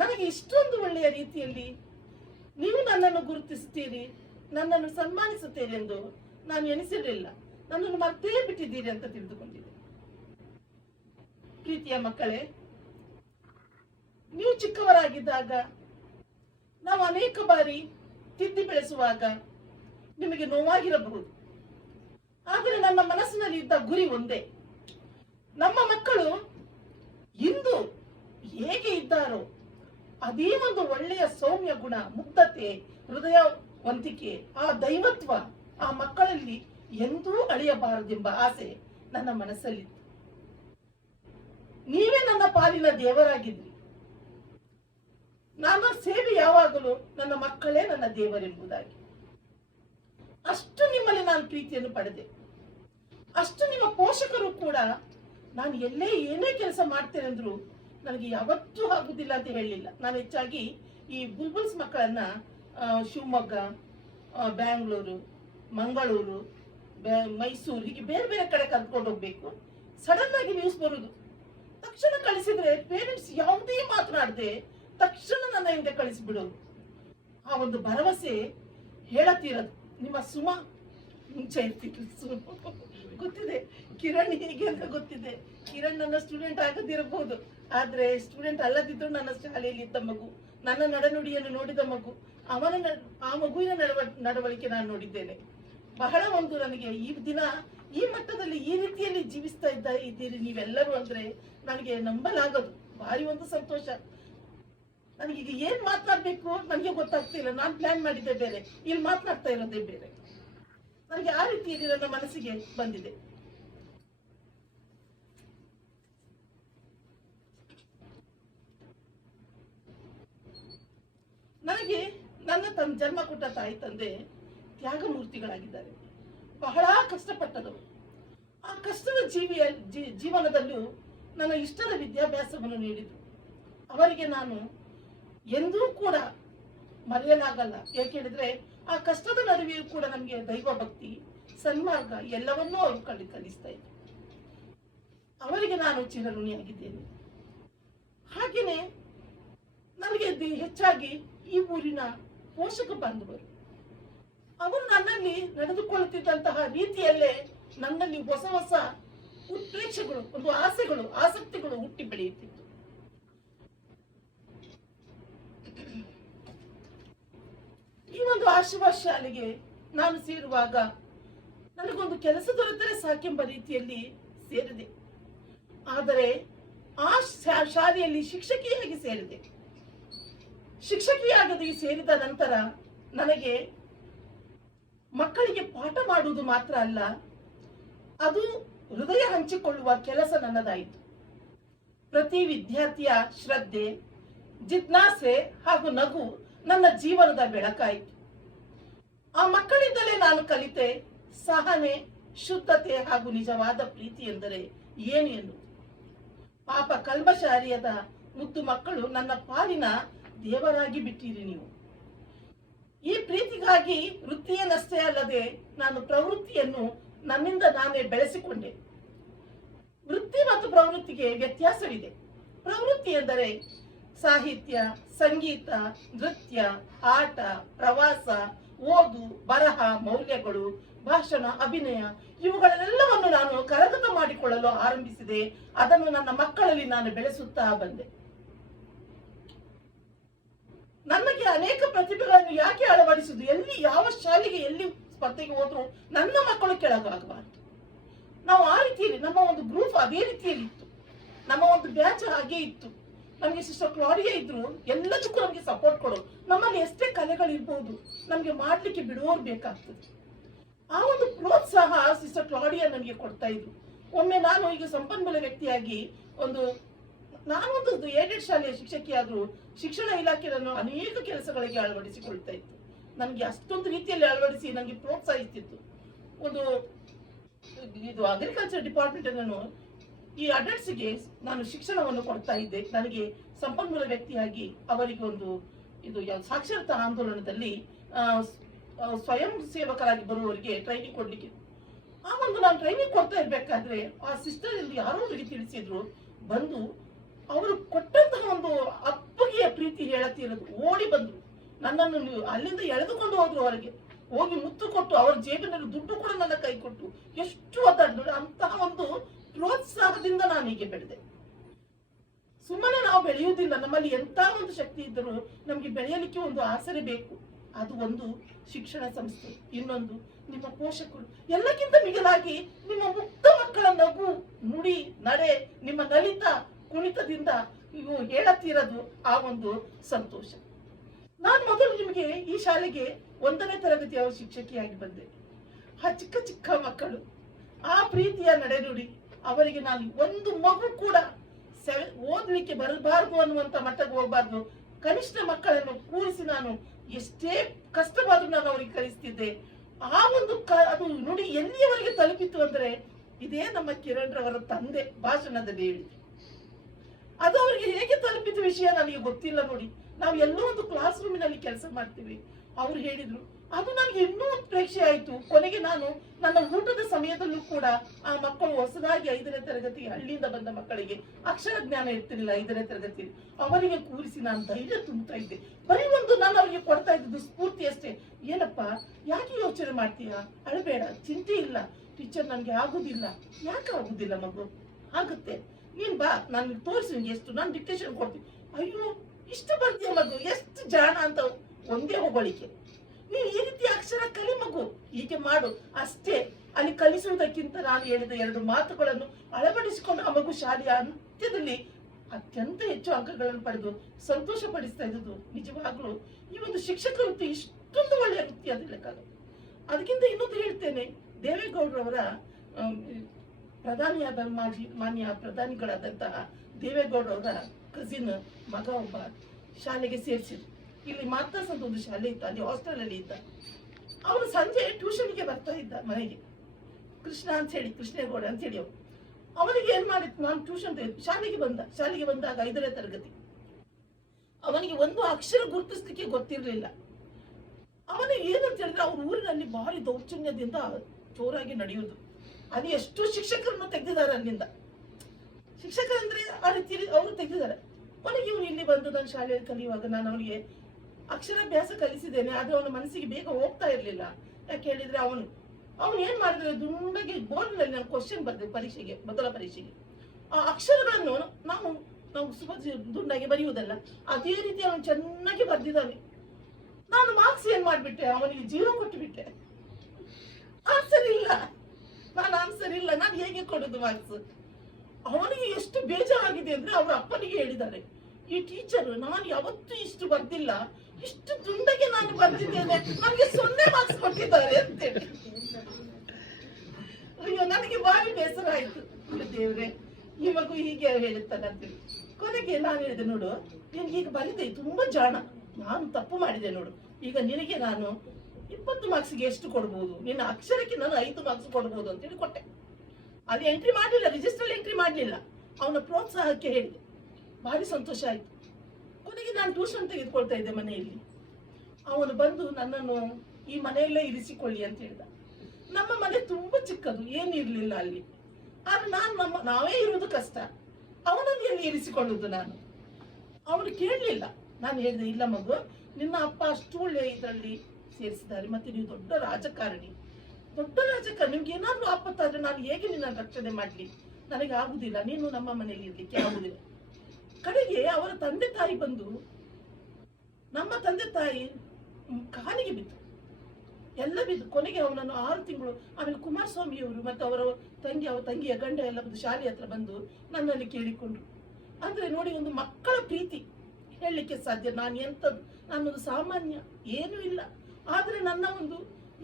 ನನಗೆ ಇಷ್ಟೊಂದು ಒಳ್ಳೆಯ ರೀತಿಯಲ್ಲಿ ನೀವು ನನ್ನನ್ನು ಗುರುತಿಸುತ್ತೀರಿ, ನನ್ನನ್ನು ಸನ್ಮಾನಿಸುತ್ತೀರಿ ಎಂದು ನಾನು ಎನಿಸಿರಲಿಲ್ಲ. ನನ್ನನ್ನು ಮರ್ತೇ ಬಿಟ್ಟಿದ್ದೀರಿ ಅಂತ ತಿಳಿದುಕೊಂಡಿದ್ದೆ. ಪ್ರೀತಿಯ ಮಕ್ಕಳೇ, ನೀವು ಚಿಕ್ಕವರಾಗಿದ್ದಾಗ ನಾವು ಅನೇಕ ಬಾರಿ ತಿದ್ದಿ ಬೆಳೆಸುವಾಗ ನಿಮಗೆ ನೋವಾಗಿರಬಹುದು. ಆದರೆ ನನ್ನ ಮನಸ್ಸಿನಲ್ಲಿ ಇದ್ದ ಗುರಿ ಒಂದೇ. ನಮ್ಮ ಮಕ್ಕಳು ಇಂದು ಹೇಗೆ ಇದ್ದಾರೋ ಅದೇ ಒಂದು ಒಳ್ಳೆಯ ಸೌಮ್ಯ ಗುಣ, ಮುಗ್ಧತೆ, ಹೃದಯವಂತಿಕೆ, ಆ ದೈವತ್ವ ಆ ಮಕ್ಕಳಲ್ಲಿ ಎಂದೂ ಅಳಿಯಬಾರದೆಂಬ ಆಸೆ ನನ್ನ ಮನಸ್ಸಲ್ಲಿತ್ತು. ನೀವೇ ನನ್ನ ಪಾಲಿನ ದೇವರಾಗಿದ್ರಿ. ನನ್ನ ಸೇವೆ ಯಾವಾಗಲೂ ನನ್ನ ಮಕ್ಕಳೇ ನನ್ನ ದೇವರೆಂಬುದಾಗಿ. ಅಷ್ಟು ನಿಮ್ಮಲ್ಲಿ ನಾನು ಪ್ರೀತಿಯನ್ನು ಪಡೆದೆ. ಅಷ್ಟು ನಿಮ್ಮ ಪೋಷಕರು ಕೂಡ ನಾನು ಎಲ್ಲೇ ಏನೇ ಕೆಲಸ ಮಾಡ್ತೇನೆ ಅಂದ್ರು ನನಗೆ ಯಾವತ್ತೂ ಆಗುದಿಲ್ಲ ಅಂತ ಹೇಳಲಿಲ್ಲ. ನಾನು ಹೆಚ್ಚಾಗಿ ಈ ಬುಲ್ಬುಲ್ಸ್ ಮಕ್ಕಳನ್ನ ಶಿವಮೊಗ್ಗ, ಬ್ಯಾಂಗ್ಳೂರು, ಮಂಗಳೂರು, ಮೈಸೂರು ಹೀಗೆ ಬೇರೆ ಬೇರೆ ಕಡೆ ಕರ್ಕೊಂಡು ಹೋಗ್ಬೇಕು. ಸಡನ್ ಆಗಿ ನ್ಯೂಸ್ ಬರುದು, ತಕ್ಷಣ ಕಳಿಸಿದ್ರೆ ಪೇರೆಂಟ್ಸ್ ಯಾವುದೇ ಮಾತನಾಡದೆ ತಕ್ಷಣ ನನ್ನ ಹಿಂದೆ ಕಳಿಸಿಬಿಡೋದು. ಆ ಒಂದು ಭರವಸೆ ಹೇಳತ್ತಿರೋದು. ನಿಮ್ಮ ಸುಮ ಮುಂಚೆ ಇರ್ತಿದ್ರು, ಗೊತ್ತಿದೆ ಕಿರಣ್ ಹೀಗೆ ಅಂತ ಗೊತ್ತಿದೆ. ಕಿರಣ್ ನನ್ನ ಸ್ಟೂಡೆಂಟ್ ಆಗದಿರಬಹುದು, ಆದ್ರೆ ಸ್ಟೂಡೆಂಟ್ ಅಲ್ಲದಿದ್ರು ನನ್ನ ಶಾಲೆಯಲ್ಲಿ ಇದ್ದ ಮಗು, ನನ್ನ ನಡನುಡಿಯನ್ನು ನೋಡಿದ ಮಗು, ಆ ಮಗುವಿನ ನಡವಳಿಕೆ ನಾನು ನೋಡಿದ್ದೇನೆ. ಬಹಳ ಒಂದು ನನಗೆ ಈ ದಿನ ಈ ಮಟ್ಟದಲ್ಲಿ ಈ ರೀತಿಯಲ್ಲಿ ಜೀವಿಸ್ತಾ ಇದ್ದೀರಿ ನೀವೆಲ್ಲರೂ ಅಂದ್ರೆ ನನಗೆ ನಂಬಲಾಗದು. ಭಾರಿ ಒಂದು ಸಂತೋಷ. ನನಗೀಗ ಏನ್ ಮಾತನಾಡ್ಬೇಕು ನನಗೆ ಗೊತ್ತಾಗ್ತಿಲ್ಲ. ನಾನು ಪ್ಲಾನ್ ಮಾಡಿದ್ದೆ ಬೇರೆ, ಇಲ್ಲಿ ಮಾತನಾಡ್ತಾ ಇರೋದೇ ಬೇರೆ. ನನಗೆ ಆ ರೀತಿಯಲ್ಲಿ ನನ್ನ ಮನಸ್ಸಿಗೆ ಬಂದಿದೆ. ನನಗೆ ನನ್ನ ಜನ್ಮ ಕೊಟ್ಟ ತಾಯಿ ತಂದೆ ತ್ಯಾಗಮೂರ್ತಿಗಳಾಗಿದ್ದಾರೆ. ಬಹಳ ಕಷ್ಟಪಟ್ಟವರು. ಆ ಕಷ್ಟದ ಜೀವನದಲ್ಲೂ ನನ್ನ ಇಷ್ಟದ ವಿದ್ಯಾಭ್ಯಾಸವನ್ನು ನೀಡಿದರು. ಅವರಿಗೆ ನಾನು ಎಂದೂ ಕೂಡ ಮರೆಯಲಾಗಲ್ಲ. ಯಾಕೆಂದ್ರೆ ಆ ಕಷ್ಟದ ನಡುವೆಯೂ ಕೂಡ ನಮಗೆ ದೈವ ಭಕ್ತಿ, ಸನ್ಮಾರ್ಗ ಎಲ್ಲವನ್ನೂ ಅವರು ಕಲಿಸ್ತಾ ಇದ್ರು. ಅವರಿಗೆ ನಾನು ಚಿರಋಣಿಯಾಗಿದ್ದೇನೆ. ಹಾಗೆಯೇ ನನಗೆ ಹೆಚ್ಚಾಗಿ ಈ ಊರಿನ ಪೋಷಕ ಬಾಂಧವರು, ಅವರು ನನ್ನಲ್ಲಿ ನಡೆದುಕೊಳ್ಳುತ್ತಿದ್ದಂತಹ ರೀತಿಯಲ್ಲೇ ನನ್ನಲ್ಲಿ ಹೊಸ ಹೊಸ ಉತ್ಪ್ರೇಕ್ಷೆಗಳು, ಒಂದು ಆಸೆಗಳು, ಆಸಕ್ತಿಗಳು ಹುಟ್ಟಿ ಬೆಳೆಯುತ್ತಿತ್ತು. ಈ ಒಂದು ಆಶೀರ್ವಾದ ಶಾಲೆಗೆ ನಾನು ಸೇರುವಾಗ ನನಗೊಂದು ಕೆಲಸ ದೊರೆತರೆ ಸಾಕೆಂಬ ರೀತಿಯಲ್ಲಿ ಸೇರಿದೆ. ಆದರೆ ಆ ಶಾಲೆಯಲ್ಲಿ ಶಿಕ್ಷಕಿಯಾಗಿ ಸೇರಿದೆ. ಶಿಕ್ಷಕಿಯಾಗಿ ಸೇರಿದ ನಂತರ ನನಗೆ ಮಕ್ಕಳಿಗೆ ಪಾಠ ಮಾಡುವುದು ಮಾತ್ರ ಅಲ್ಲ, ಅದು ಹೃದಯ ಹಂಚಿಕೊಳ್ಳುವ ಕೆಲಸ ನನ್ನದಾಯಿತು. ಪ್ರತಿ ವಿದ್ಯಾರ್ಥಿಯ ಶ್ರದ್ಧೆ, ಜಿಜ್ಞಾಸೆ ಹಾಗೂ ನಗು ನನ್ನ ಜೀವನದ ಬೆಳಕಾಯಿತು. ಆ ಮಕ್ಕಳಿಂದಲೇ ನಾನು ಕಲಿತೆ ಸಹನೆ, ಶುದ್ಧತೆ ಹಾಗೂ ನಿಜವಾದ ಪ್ರೀತಿ ಎಂದರೆ ಏನು ಎನ್ನುವುದು. ಪಾಪ ಕಲ್ಮಶಾರಿಯದ ಮುದ್ದು ಮಕ್ಕಳು ನನ್ನ ಪಾಲಿನ ದೇವರಾಗಿ ಬಿಟ್ಟಿರಿ ನೀವು. ಈ ಪ್ರೀತಿಗಾಗಿ ವೃತ್ತಿಯನ್ನಷ್ಟೇ ಅಲ್ಲದೆ ನಾನು ಪ್ರವೃತ್ತಿಯನ್ನು ನನ್ನಿಂದ ನಾನೇ ಬೆಳೆಸಿಕೊಂಡೆ. ವೃತ್ತಿ ಮತ್ತು ಪ್ರವೃತ್ತಿಗೆ ವ್ಯತ್ಯಾಸವಿದೆ. ಪ್ರವೃತ್ತಿ ಎಂದರೆ ಸಾಹಿತ್ಯ, ಸಂಗೀತ, ನೃತ್ಯ, ಆಟ, ಪ್ರವಾಸ, ಓದು, ಬರಹ, ಮೌಲ್ಯಗಳು, ಭಾಷಣ, ಅಭಿನಯ ಇವುಗಳೆಲ್ಲವನ್ನು ನಾನು ಕರಗತ ಮಾಡಿಕೊಳ್ಳಲು ಆರಂಭಿಸಿದೆ. ಅದನ್ನು ನನ್ನ ಮಕ್ಕಳಲ್ಲಿ ನಾನು ಬೆಳೆಸುತ್ತಾ ಬಂದೆ. ನನಗೆ ಅನೇಕ ಪ್ರತಿಭೆಗಳನ್ನು ಯಾಕೆ ಅಳವಡಿಸುವುದು, ಎಲ್ಲಿ ಯಾವ ಶಾಲೆಗೆ ಎಲ್ಲಿ ಸ್ಪರ್ಧೆಗೆ ಹೋದ್ರು ನನ್ನ ಮಕ್ಕಳು ಕೆಳಗಾಗಬಾರದು. ನಾವು ಆ ರೀತಿಯಲ್ಲಿ ನಮ್ಮ ಒಂದು ಗ್ರೂಪ್ ಅದೇ ರೀತಿಯಲ್ಲಿ ಇತ್ತು, ನಮ್ಮ ಒಂದು ಬ್ಯಾಚ್ ಹಾಗೆ ಇತ್ತು. ನಮಗೆ ಸಿಸ್ಟರ್ ಕ್ಲಾರಿಯಾ ಇದ್ರು, ಎಲ್ಲದಕ್ಕೂ ನಮಗೆ ಸಪೋರ್ಟ್ ಕೊಡೋರು. ನಮ್ಮಲ್ಲಿ ಎಷ್ಟೇ ಕಲೆಗಳಿರ್ಬೋದು, ನಮಗೆ ಮಾಡ್ಲಿಕ್ಕೆ ಬಿಡುವವರು ಬೇಕಾಗ್ತದೆ. ಆ ಒಂದು ಪ್ರೋತ್ಸಾಹ ಸಿಸ್ಟರ್ ಕ್ಲಾರಿಯಾ ನನಗೆ ಕೊಡ್ತಾ ಇದ್ರು. ಒಮ್ಮೆ ನಾನು ಈಗ ಸಂಪನ್ಮೂಲ ವ್ಯಕ್ತಿಯಾಗಿ ನಾನೊಂದು ಏಡೆಡ್ ಶಾಲೆಯ ಶಿಕ್ಷಕಿಯಾದ್ರೂ ಶಿಕ್ಷಣ ಇಲಾಖೆ ನಾನು ಅನೇಕ ಕೆಲಸಗಳಿಗೆ ಅಳವಡಿಸಿಕೊಳ್ತಾ ಇತ್ತು. ನನಗೆ ಅಷ್ಟೊಂದು ರೀತಿಯಲ್ಲಿ ಅಳವಡಿಸಿ ನನಗೆ ಪ್ರೋತ್ಸಾಹಿಸ್ತಿತ್ತು. ಇದು ಅಗ್ರಿಕಲ್ಚರ್ ಡಿಪಾರ್ಟ್ಮೆಂಟ್ ನಾನು ಈ ಅಡಲ್ಟ್ಸ್ಗೆ ನಾನು ಶಿಕ್ಷಣವನ್ನು ಕೊಡ್ತಾ ಇದ್ದೆ. ನನಗೆ ಸಂಪನ್ಮೂಲ ವ್ಯಕ್ತಿಯಾಗಿ ಅವರಿಗೆ ಸಾಕ್ಷರತಾ ಆಂದೋಲನದಲ್ಲಿ ಸ್ವಯಂ ಸೇವಕರಾಗಿ ಬರುವವರಿಗೆ ಟ್ರೈನಿಂಗ್ ಕೊಡ್ಲಿಕ್ಕೆ ನಾನು ಟ್ರೈನಿಂಗ್ ಕೊಡ್ತಾ ಇರ್ಬೇಕಾದ್ರೆ ಆ ಸಿಸ್ಟರ್ ಇಲ್ಲಿ ಯಾರೋ ಅವರಿಗೆ ತಿಳಿಸಿದ್ರು. ಬಂದು ಅವರು ಕೊಟ್ಟಂತಹ ಒಂದು ಅಪ್ಪಗೆಯ ಪ್ರೀತಿ ಹೇಳತ್ತಿರೋದು ಓಡಿ ಬಂದ್ರು. ನನ್ನನ್ನು ಅಲ್ಲಿಂದ ಎಳೆದುಕೊಂಡು ಹೋದ್ರು. ಅವರಿಗೆ ಹೋಗಿ ಮುತ್ತು ಕೊಟ್ಟು ಅವರ ಜೇಬಿನಲ್ಲಿ ದುಡ್ಡು ಕೂಡ ನನ್ನ ಕೈ ಕೊಟ್ಟು ಎಷ್ಟು ಒದ್ದಾಡಿದ್ರು. ಅಂತಹ ಒಂದು ಪ್ರೋತ್ಸಾಹದಿಂದ ನಾನು ಹೀಗೆ ಬೆಳೆದೆ. ಸುಮ್ಮನೆ ನಾವು ಬೆಳೆಯುವುದಿಲ್ಲ. ನಮ್ಮಲ್ಲಿ ಎಂತ ಒಂದು ಶಕ್ತಿ ಇದ್ದರೂ ನಮ್ಗೆ ಬೆಳೆಯಲಿಕ್ಕೆ ಒಂದು ಆಸರೆ ಬೇಕು. ಅದು ಒಂದು ಶಿಕ್ಷಣ ಸಂಸ್ಥೆ, ಇನ್ನೊಂದು ನಿಮ್ಮ ಪೋಷಕರು, ಎಲ್ಲಕ್ಕಿಂತ ಮಿಗಿಲಾಗಿ ನಿಮ್ಮ ಮುಕ್ತ ಮಕ್ಕಳ ನಗು, ನುಡಿ, ನಡೆ, ನಿಮ್ಮ ನಲಿತ ಕುಣಿತದಿಂದ ನೀವು ಹೇಳತ್ತಿರೋದು ಆ ಒಂದು ಸಂತೋಷ. ನಾನು ಮೊದಲು ನಿಮಗೆ ಈ ಶಾಲೆಗೆ 1ನೇ ತರಗತಿಯ ಶಿಕ್ಷಕಿಯಾಗಿ ಬಂದೆ. ಆ ಚಿಕ್ಕ ಚಿಕ್ಕ ಮಕ್ಕಳು, ಆ ಪ್ರೀತಿಯ ನಡೆನುಡಿ, ಅವರಿಗೆ ನಾನು ಒಂದು ಮಗು ಕೂಡ ಓದ್ಲಿಕ್ಕೆ ಬರಬಾರ್ದು ಅನ್ನುವಂತ ಮಟ್ಟಕ್ಕೆ ಹೋಗಬಾರ್ದು. ಕನಿಷ್ಠ ಮಕ್ಕಳನ್ನು ಕೂರಿಸಿ ನಾನು ಎಷ್ಟೇ ಕಷ್ಟವಾದ್ರೂ ನಾನು ಅವರಿಗೆ ಕಲಿಸ್ತಿದ್ದೆ. ಆ ಒಂದು ಅದು ನುಡಿ ಎಲ್ಲಿಯವರೆಗೆ ತಲುಪಿತು ಅಂದ್ರೆ ಇದೇ ನಮ್ಮ ಕಿರಣ್ ರವರ ತಂದೆ ಭಾಷಣದಲ್ಲಿ ಹೇಳಿದ್ರು. ಅದು ಅವರಿಗೆ ಹೇಗೆ ತಲುಪಿದ ವಿಷಯ ನನಗೆ ಗೊತ್ತಿಲ್ಲ. ನೋಡಿ, ನಾವು ಎಲ್ಲೋ ಒಂದು ಕ್ಲಾಸ್ ರೂಮಿನಲ್ಲಿ ಕೆಲಸ ಮಾಡ್ತೀವಿ. ಅವ್ರು ಹೇಳಿದ್ರು, ಅದು ನನಗೆ ಇನ್ನೂ ಉತ್ಪ್ರೇಕ್ಷೆ ಆಯ್ತು. ಕೊನೆಗೆ ನಾನು ನನ್ನ ಊಟದ ಸಮಯದಲ್ಲೂ ಕೂಡ ಆ ಮಕ್ಕಳು ಹೊಸದಾಗಿ 5ನೇ ತರಗತಿ ಹಳ್ಳಿಯಿಂದ ಬಂದ ಮಕ್ಕಳಿಗೆ ಅಕ್ಷರ ಜ್ಞಾನ ಇರ್ತಿರ್ಲಿಲ್ಲ 5ನೇ ತರಗತಿ, ಅವರಿಗೆ ಕೂರಿಸಿ ನಾನು ಧೈರ್ಯ ತುಂಬುತ್ತಾ ಇದ್ದೆ. ಬರೀ ಒಂದು ನಾನು ಅವರಿಗೆ ಕೊಡ್ತಾ ಇದ್ದು ಸ್ಫೂರ್ತಿ ಅಷ್ಟೇ. ಏನಪ್ಪ, ಯಾಕೆ ಯೋಚನೆ ಮಾಡ್ತೀಯಾ, ಅಳಬೇಡ, ಚಿಂತೆ ಇಲ್ಲ, ಟೀಚರ್ ನನಗೆ ಆಗುದಿಲ್ಲ. ಯಾಕೆ ಆಗುದಿಲ್ಲ ಮಗು, ಆಗುತ್ತೆ, ನೀನ್ ಬಾ, ನಾನು ತೋರಿಸಿ ಎಷ್ಟು, ನಾನು ಡಿಕ್ಟೇಷನ್ ಕೊಡ್ತೀನಿ. ಅಯ್ಯೋ, ಇಷ್ಟು ಬರ್ತೀಯ ಮಗು, ಎಷ್ಟು ಜಾಣ ಅಂತ ಒಂದೇ ಹೊಗಳಿಕೆ. ನೀನು ಈ ರೀತಿ ಅಕ್ಷರ ಕಲಿ ಮಗು, ಹೀಗೆ ಮಾಡು ಅಷ್ಟೇ. ಅಲ್ಲಿ ಕಲಿಸುವುದಕ್ಕಿಂತ ನಾನು ಹೇಳಿದ 2 ಮಾತುಗಳನ್ನು ಅಳವಡಿಸಿಕೊಂಡು ಆ ಮಗು ಶಾಲೆಯ ಅಂತ್ಯದಲ್ಲಿ ಅತ್ಯಂತ ಹೆಚ್ಚು ಅಂಕಗಳನ್ನು ಪಡೆದು ಸಂತೋಷ ಪಡಿಸ್ತಾ ಇದ್ದು ನಿಜವಾಗ್ಲೂ ಈ ಒಂದು ಶಿಕ್ಷಕ ವೃತ್ತಿ ಇಷ್ಟೊಂದು ಒಳ್ಳೆಯ ವೃತ್ತಿ ಅದು ಲೆಕ್ಕಾಗಲ್ಲ. ಅದಕ್ಕಿಂತ ಇನ್ನೊಂದು ಹೇಳ್ತೇನೆ, ದೇವೇಗೌಡರವರ ಪ್ರಧಾನಿಯಾದ ಮಾನ್ಯ ಪ್ರಧಾನಿಗಳಾದಂತಹ ದೇವೇಗೌಡರವರ ಕಸಿನ್ ಮಗ ಒಬ್ಬ ಶಾಲೆಗೆ ಸೇರಿಸಿದ್ರು. ಇಲ್ಲಿ ಮಾತಾಸ್ ಅಂತ ಒಂದು ಶಾಲೆ ಇತ್ತು, ಅಲ್ಲಿ ಹಾಸ್ಟೆಲ್ ಅಲ್ಲಿ ಇದ್ದ. ಅವನು ಸಂಜೆ ಟ್ಯೂಷನ್ಗೆ ಬರ್ತಾ ಇದ್ದ ಮನೆಗೆ, ಕೃಷ್ಣ ಅಂತ ಹೇಳಿ, ಕೃಷ್ಣೇಗೌಡ ಅಂತ ಹೇಳಿ. ಅವನಿಗೆ ಏನ್ ಮಾಡಿತ್ತು, ನಾನು ಟ್ಯೂಷನ್ ಶಾಲೆಗೆ ಬಂದಾಗ 5ನೇ ತರಗತಿ. ಅವನಿಗೆ ಒಂದು ಅಕ್ಷರ ಗುರುತಿಸ್ಲಿಕ್ಕೆ ಗೊತ್ತಿರಲಿಲ್ಲ. ಅವನು ಏನಂತ ಹೇಳಿದ್ರೆ ಅವ್ರ ಊರಿನಲ್ಲಿ ಭಾರಿ ದೌರ್ಜನ್ಯದಿಂದ ಜೋರಾಗಿ ನಡೆಯುವುದು. ಅದು ಎಷ್ಟು ಶಿಕ್ಷಕರನ್ನು ತೆಗೆದಿದ್ದಾರೆ ಅಲ್ಲಿಂದ. ಶಿಕ್ಷಕರಂದ್ರೆ ಆ ರೀತಿ ಅವರು ತೆಗೆದಿದ್ದಾರೆ. ಕೊನೆಗೆ ಇವನು ಇಲ್ಲಿ ಬಂದು ನನ್ನ ಶಾಲೆಯಲ್ಲಿ ಕಲಿಯುವಾಗ ನಾನು ಅವನಿಗೆ ಅಕ್ಷರಾಭ್ಯಾಸ ಕಲಿಸಿದ್ದೇನೆ, ಆದ್ರೆ ಅವನ ಮನಸ್ಸಿಗೆ ಬೇಗ ಹೋಗ್ತಾ ಇರ್ಲಿಲ್ಲ. ಯಾಕೆ ಹೇಳಿದ್ರೆ ಅವನು ಏನ್ ಮಾಡಿದ್ರೆ, ದುಂಡಗೆ ಬೋರ್ಡ್ನಲ್ಲಿ ನಾನು ಕ್ವಶನ್ ಬರ್ದೆ ಪರೀಕ್ಷೆಗೆ, ಮೊದಲ ಪರೀಕ್ಷೆಗೆ. ಆ ಅಕ್ಷರಗಳನ್ನು ನಾವು ದುಂಡಾಗಿ ಬರೆಯುವುದಲ್ಲ, ಅದೇ ರೀತಿ ಅವನು ಚೆನ್ನಾಗಿ ಬರ್ದಿದ್ದಾನೆ. ನಾನು ಮಾರ್ಕ್ಸ್ ಏನ್ ಮಾಡ್ಬಿಟ್ಟೆ, ಅವನಿಗೆ 0 ಕೊಟ್ಟು ಬಿಟ್ಟೆ. ಆನ್ಸರ್ ಇಲ್ಲ, ನಾನು ಹೇಗೆ ಕೊಡುದು ಮಾರ್ಕ್ಸ್? ಅವನಿಗೆ ಎಷ್ಟು ಬೇಜಾರಾಗಿದೆ ಅಂದ್ರೆ ಅವರ ಅಪ್ಪನಿಗೆ ಹೇಳಿದ್ದಾರೆ, ಈ ಟೀಚರ್ ನಾನು ಯಾವತ್ತೂ ಇಷ್ಟು ಬರ್ದಿಲ್ಲ, ಇಷ್ಟು ದುಂಡಗೆ ನಾನು ಬರ್ದಿದ್ದೇನೆ, ನನಗೆ 0 ಮಾರ್ಕ್ಸ್ ಕೊಟ್ಟಿದ್ದಾರೆ ಅಂತೇಳಿ. ಅಯ್ಯೋ, ನನಗೆ ಭಾರಿ ಬೇಸರ ಆಯ್ತು. ದೇವ್ರೆ, ಈ ಮಗು ಹೀಗೆ ಹೇಳುತ್ತಾನೆ ಅಂತೇಳಿ. ಕೊನೆಗೆ ನಾನು ಹೇಳಿದೆ, ನೋಡು ನೀನು ಈಗ ಬರಿದೆ ತುಂಬಾ ಜಾಣ, ನಾನು ತಪ್ಪು ಮಾಡಿದೆ ನೋಡು, ಈಗ ನಿನಗೆ ನಾನು 20 ಮಾರ್ಕ್ಸ್ಗೆ ಎಷ್ಟು ಕೊಡ್ಬೋದು, ನಿನ್ನ ಅಕ್ಷರಕ್ಕೆ ನಾನು 5 ಮಾರ್ಕ್ಸ್ ಕೊಡ್ಬೋದು ಅಂತೇಳಿ ಕೊಟ್ಟೆ. ಅಲ್ಲಿ ಎಂಟ್ರಿ ಮಾಡಲಿಲ್ಲ, ರಿಜಿಸ್ಟರ್ ಎಂಟ್ರಿ ಮಾಡಲಿಲ್ಲ. ಅವನ ಪ್ರೋತ್ಸಾಹಕ್ಕೆ ಹೇಳಿದೆ, ಭಾರಿ ಸಂತೋಷ ಆಯ್ತು. ಕೊನೆಗೆ ನಾನು ಟ್ಯೂಷನ್ ತೆಗೆದುಕೊಳ್ತಾ ಇದ್ದೆ ಮನೆಯಲ್ಲಿ. ಅವನು ಬಂದು ನನ್ನನ್ನು ಈ ಮನೆಯಲ್ಲೇ ಇರಿಸಿಕೊಳ್ಳಿ ಅಂತ ಹೇಳಿದ. ನಮ್ಮ ಮನೆ ತುಂಬಾ ಚಿಕ್ಕದು, ಏನಿರ್ಲಿಲ್ಲ ಅಲ್ಲಿ. ಆದ್ರೆ ನಾವೇ ಇರುವುದು ಕಷ್ಟ, ಅವನನ್ನು ಎಲ್ಲಿ ಇರಿಸಿಕೊಳ್ಳುದು ನಾನು? ಅವನು ಕೇಳಲಿಲ್ಲ. ನಾನು ಹೇಳಿದೆ, ಇಲ್ಲ ಮಗು, ನಿನ್ನ ಅಪ್ಪ ಅಷ್ಟು ಒಳ್ಳೆ ಇದರಲ್ಲಿ ಸೇರಿಸಿದ್ದಾರೆ, ಮತ್ತೆ ನೀವು ದೊಡ್ಡ ರಾಜಕಾರಣಿ, ನಿಮ್ಗೆ ಏನಾದ್ರೂ ಆಪತ್ತಾದ್ರೆ ನಾನು ಹೇಗೆ ನಿನ್ನ ರಕ್ಷಣೆ ಮಾಡ್ಲಿ? ನನಗೆ ಆಗುದಿಲ್ಲ, ನೀನು ನಮ್ಮ ಮನೆಯಲ್ಲಿ ಇರ್ಲಿಕ್ಕೆ ಆಗುದಿಲ್ಲ. ಕಡೆಗೆ ಅವರ ತಂದೆ ತಾಯಿ ಬಂದು, ನಮ್ಮ ತಂದೆ ತಾಯಿ ಕಾಲಿಗೆ ಬಿದ್ದು, ಎಲ್ಲ ಬಿದ್ದು. ಕೊನೆಗೆ ಅವನನ್ನು 6 ತಿಂಗಳು, ಆಮೇಲೆ ಕುಮಾರಸ್ವಾಮಿಯವರು ಮತ್ತು ಅವರ ತಂಗಿಯ ಗಂಡ ಎಲ್ಲ ಬಂದು ಶಾಲೆ ಹತ್ರ ಬಂದು ನನ್ನಲ್ಲಿ ಕೇಳಿಕೊಂಡ್ರು. ಅಂದ್ರೆ ನೋಡಿ, ಒಂದು ಮಕ್ಕಳ ಪ್ರೀತಿ ಹೇಳಲಿಕ್ಕೆ ಸಾಧ್ಯ. ನಾನೊಂದು ಸಾಮಾನ್ಯ, ಏನೂ ಇಲ್ಲ. ಆದ್ರೆ ನನ್ನ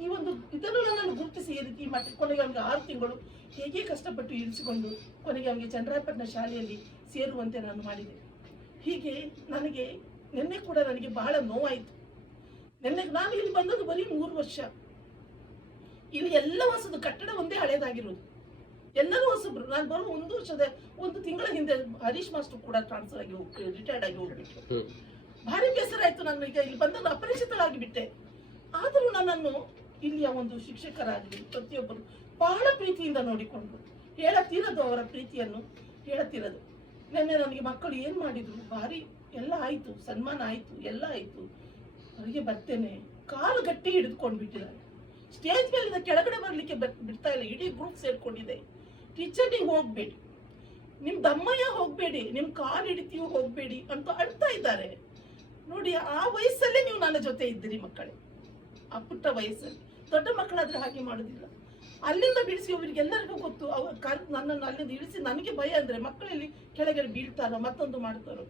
ಈ ಒಂದು ಇದನ್ನು ನನ್ನನ್ನು ಗುರುತಿಸಿ ಈ ರೀತಿ ಮಟ್ಟ. ಕೊನೆಗೆ ಅವನಿಗೆ 6 ತಿಂಗಳು ಹೇಗೆ ಕಷ್ಟಪಟ್ಟು ಇರಿಸಿಕೊಂಡು ಕೊನೆಗೆ ಅವನಿಗೆ ಚನ್ನರಾಯಪಟ್ಟಣ ಶಾಲೆಯಲ್ಲಿ ಸೇರುವಂತೆ ನಾನು ಮಾಡಿದೆ. ಹೀಗೆ ನನಗೆ ನಿನ್ನೆ ಕೂಡ ನನಗೆ ಬಹಳ ನೋವಾಯಿತು. ನಾನು ಇಲ್ಲಿ ಬಂದದ್ದು ಬರೀ 3 ವರ್ಷ. ಇಲ್ಲಿ ಎಲ್ಲ ಹೊಸದು, ಕಟ್ಟಡ ಒಂದೇ ಹಳೇದಾಗಿರೋದು, ಎಲ್ಲರೂ ಹೊಸಬ್ರು. ನಾನು ಬರೋ 1 ತಿಂಗಳ ಹಿಂದೆ ಹರೀಶ್ ಮಾಸ್ಟರ್ ಕೂಡ ಟ್ರಾನ್ಸ್ಫರ್ ಆಗಿ ರಿಟೈರ್ಡ್ ಆಗಿ ಹೋಗ್ಬಿಟ್ಟು ಭಾರಿ ಬೇಸರ ಆಯ್ತು. ನಾನು ಈಗ ಇಲ್ಲಿ ಬಂದದ್ದು ಅಪರಿಚಿತಳಾಗಿ ಬಿಟ್ಟೆ. ಆದರೂ ನನ್ನನ್ನು ಇಲ್ಲಿಯ ಒಂದು ಶಿಕ್ಷಕರಾಗಲಿ ಪ್ರತಿಯೊಬ್ಬರು ಬಹಳ ಪ್ರೀತಿಯಿಂದ ನೋಡಿಕೊಂಡು, ಹೇಳತೀರದು ಅವರ ಪ್ರೀತಿಯನ್ನು, ಹೇಳತೀರದು. ನಿನ್ನೆ ನನಗೆ ಮಕ್ಕಳು ಏನ್ ಮಾಡಿದ್ರು, ಭಾರಿ ಎಲ್ಲ ಆಯ್ತು, ಸನ್ಮಾನ ಆಯ್ತು, ಎಲ್ಲ ಆಯ್ತು. ಅವರಿಗೆ ಬರ್ತೇನೆ, ಕಾಲು ಗಟ್ಟಿ ಹಿಡಿದುಕೊಂಡು ಬಿಟ್ಟಿದ್ದಾರೆ. ಸ್ಟೇಜ್ ಮೇಲಿಂದ ಕೆಳಗಡೆ ಬರ್ಲಿಕ್ಕೆ ಬಿಡ್ತಾ ಇಲ್ಲ. ಇಡೀ ಗ್ರೂಪ್ ಸೇರ್ಕೊಂಡಿದೆ. ಟೀಚರ್ ನೀವು ಹೋಗ್ಬೇಡಿ, ನಿಮ್ ದಮ್ಮಯ್ಯ ಹೋಗ್ಬೇಡಿ, ನಿಮ್ ಕಾಲು ಹಿಡಿತೀವಿ ಹೋಗ್ಬೇಡಿ ಅಂತ ಅಳ್ತಾ ಇದ್ದಾರೆ. ನೋಡಿ, ಆ ವಯಸ್ಸಲ್ಲೇ ನೀವು ನನ್ನ ಜೊತೆ ಇದ್ದೀರಿ ಮಕ್ಕಳೇ, ಆ ಪುಟ್ಟ ವಯಸ್ಸಲ್ಲಿ. ದೊಡ್ಡ ಮಕ್ಕಳಾದ್ರೆ ಹಾಗೆ ಮಾಡೋದಿಲ್ಲ. ಅಲ್ಲಿಂದ ಬಿಡಿಸಿ ಅವರಿಗೆಲ್ಲರಿಗೂ ಗೊತ್ತು, ನನ್ನನ್ನು ಅಲ್ಲಿಂದ ಇಳಿಸಿ ನನಗೆ ಭಯ ಅಂದ್ರೆ ಮಕ್ಕಳಲ್ಲಿ ಕೆಳಗಡೆ ಬೀಳ್ತಾರೋ ಮತ್ತೊಂದು ಮಾಡ್ತಾರೋ.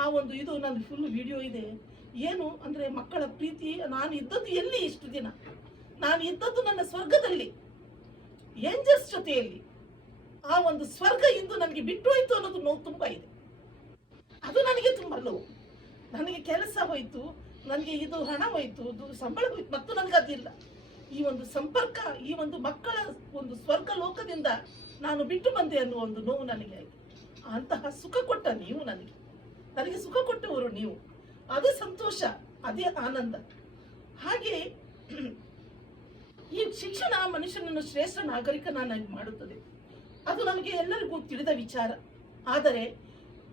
ಆ ಒಂದು ಇದು ನನ್ನ ಫುಲ್ ವಿಡಿಯೋ ಇದೆ. ಏನು ಅಂದ್ರೆ ಮಕ್ಕಳ ಪ್ರೀತಿ. ನಾನು ಇದ್ದದ್ದು ಎಲ್ಲಿ ಇಷ್ಟು ದಿನ? ನಾನು ಇದ್ದದ್ದು ನನ್ನ ಸ್ವರ್ಗದಲ್ಲಿ, ಏಂಜಲ್ಸ್ ಜೊತೆಯಲ್ಲಿ. ಆ ಒಂದು ಸ್ವರ್ಗ ಇಂದು ನನಗೆ ಬಿಟ್ಟು ಹೋಯ್ತು ಅನ್ನೋದು ನೋವು ತುಂಬಾ ಇದೆ. ಅದು ನನಗೆ ತುಂಬಾ ನೋವು. ನನಗೆ ಕೆಲಸ ಹೋಯ್ತು, ನನಗೆ ಇದು ಹಣ ಹೋಯ್ತು, ಸಂಬಳ ಹೋಯ್ತು, ಮತ್ತು ನನಗೆ ಅದಿಲ್ಲ. ಈ ಒಂದು ಸಂಪರ್ಕ, ಈ ಒಂದು ಮಕ್ಕಳ ಒಂದು ಸ್ವರ್ಗ ಲೋಕದಿಂದ ನಾನು ಬಿಟ್ಟು ಬಂದೆ ಅನ್ನುವ ಒಂದು ನೋವು ನನಗೆ ಆಯ್ತು. ಅಂತಹ ಸುಖ ಕೊಟ್ಟ ನೀವು ನನಗೆ ಸುಖ ಕೊಟ್ಟವರು ನೀವು. ಅದು ಸಂತೋಷ, ಅದೇ ಆನಂದ. ಹಾಗೆ ಈ ಶಿಕ್ಷಣ ಮನುಷ್ಯನನ್ನು ಶ್ರೇಷ್ಠ ನಾಗರಿಕನಾಗಿ ಮಾಡುತ್ತದೆ. ಅದು ನಮಗೆ ಎಲ್ಲರಿಗೂ ತಿಳಿದ ವಿಚಾರ. ಆದರೆ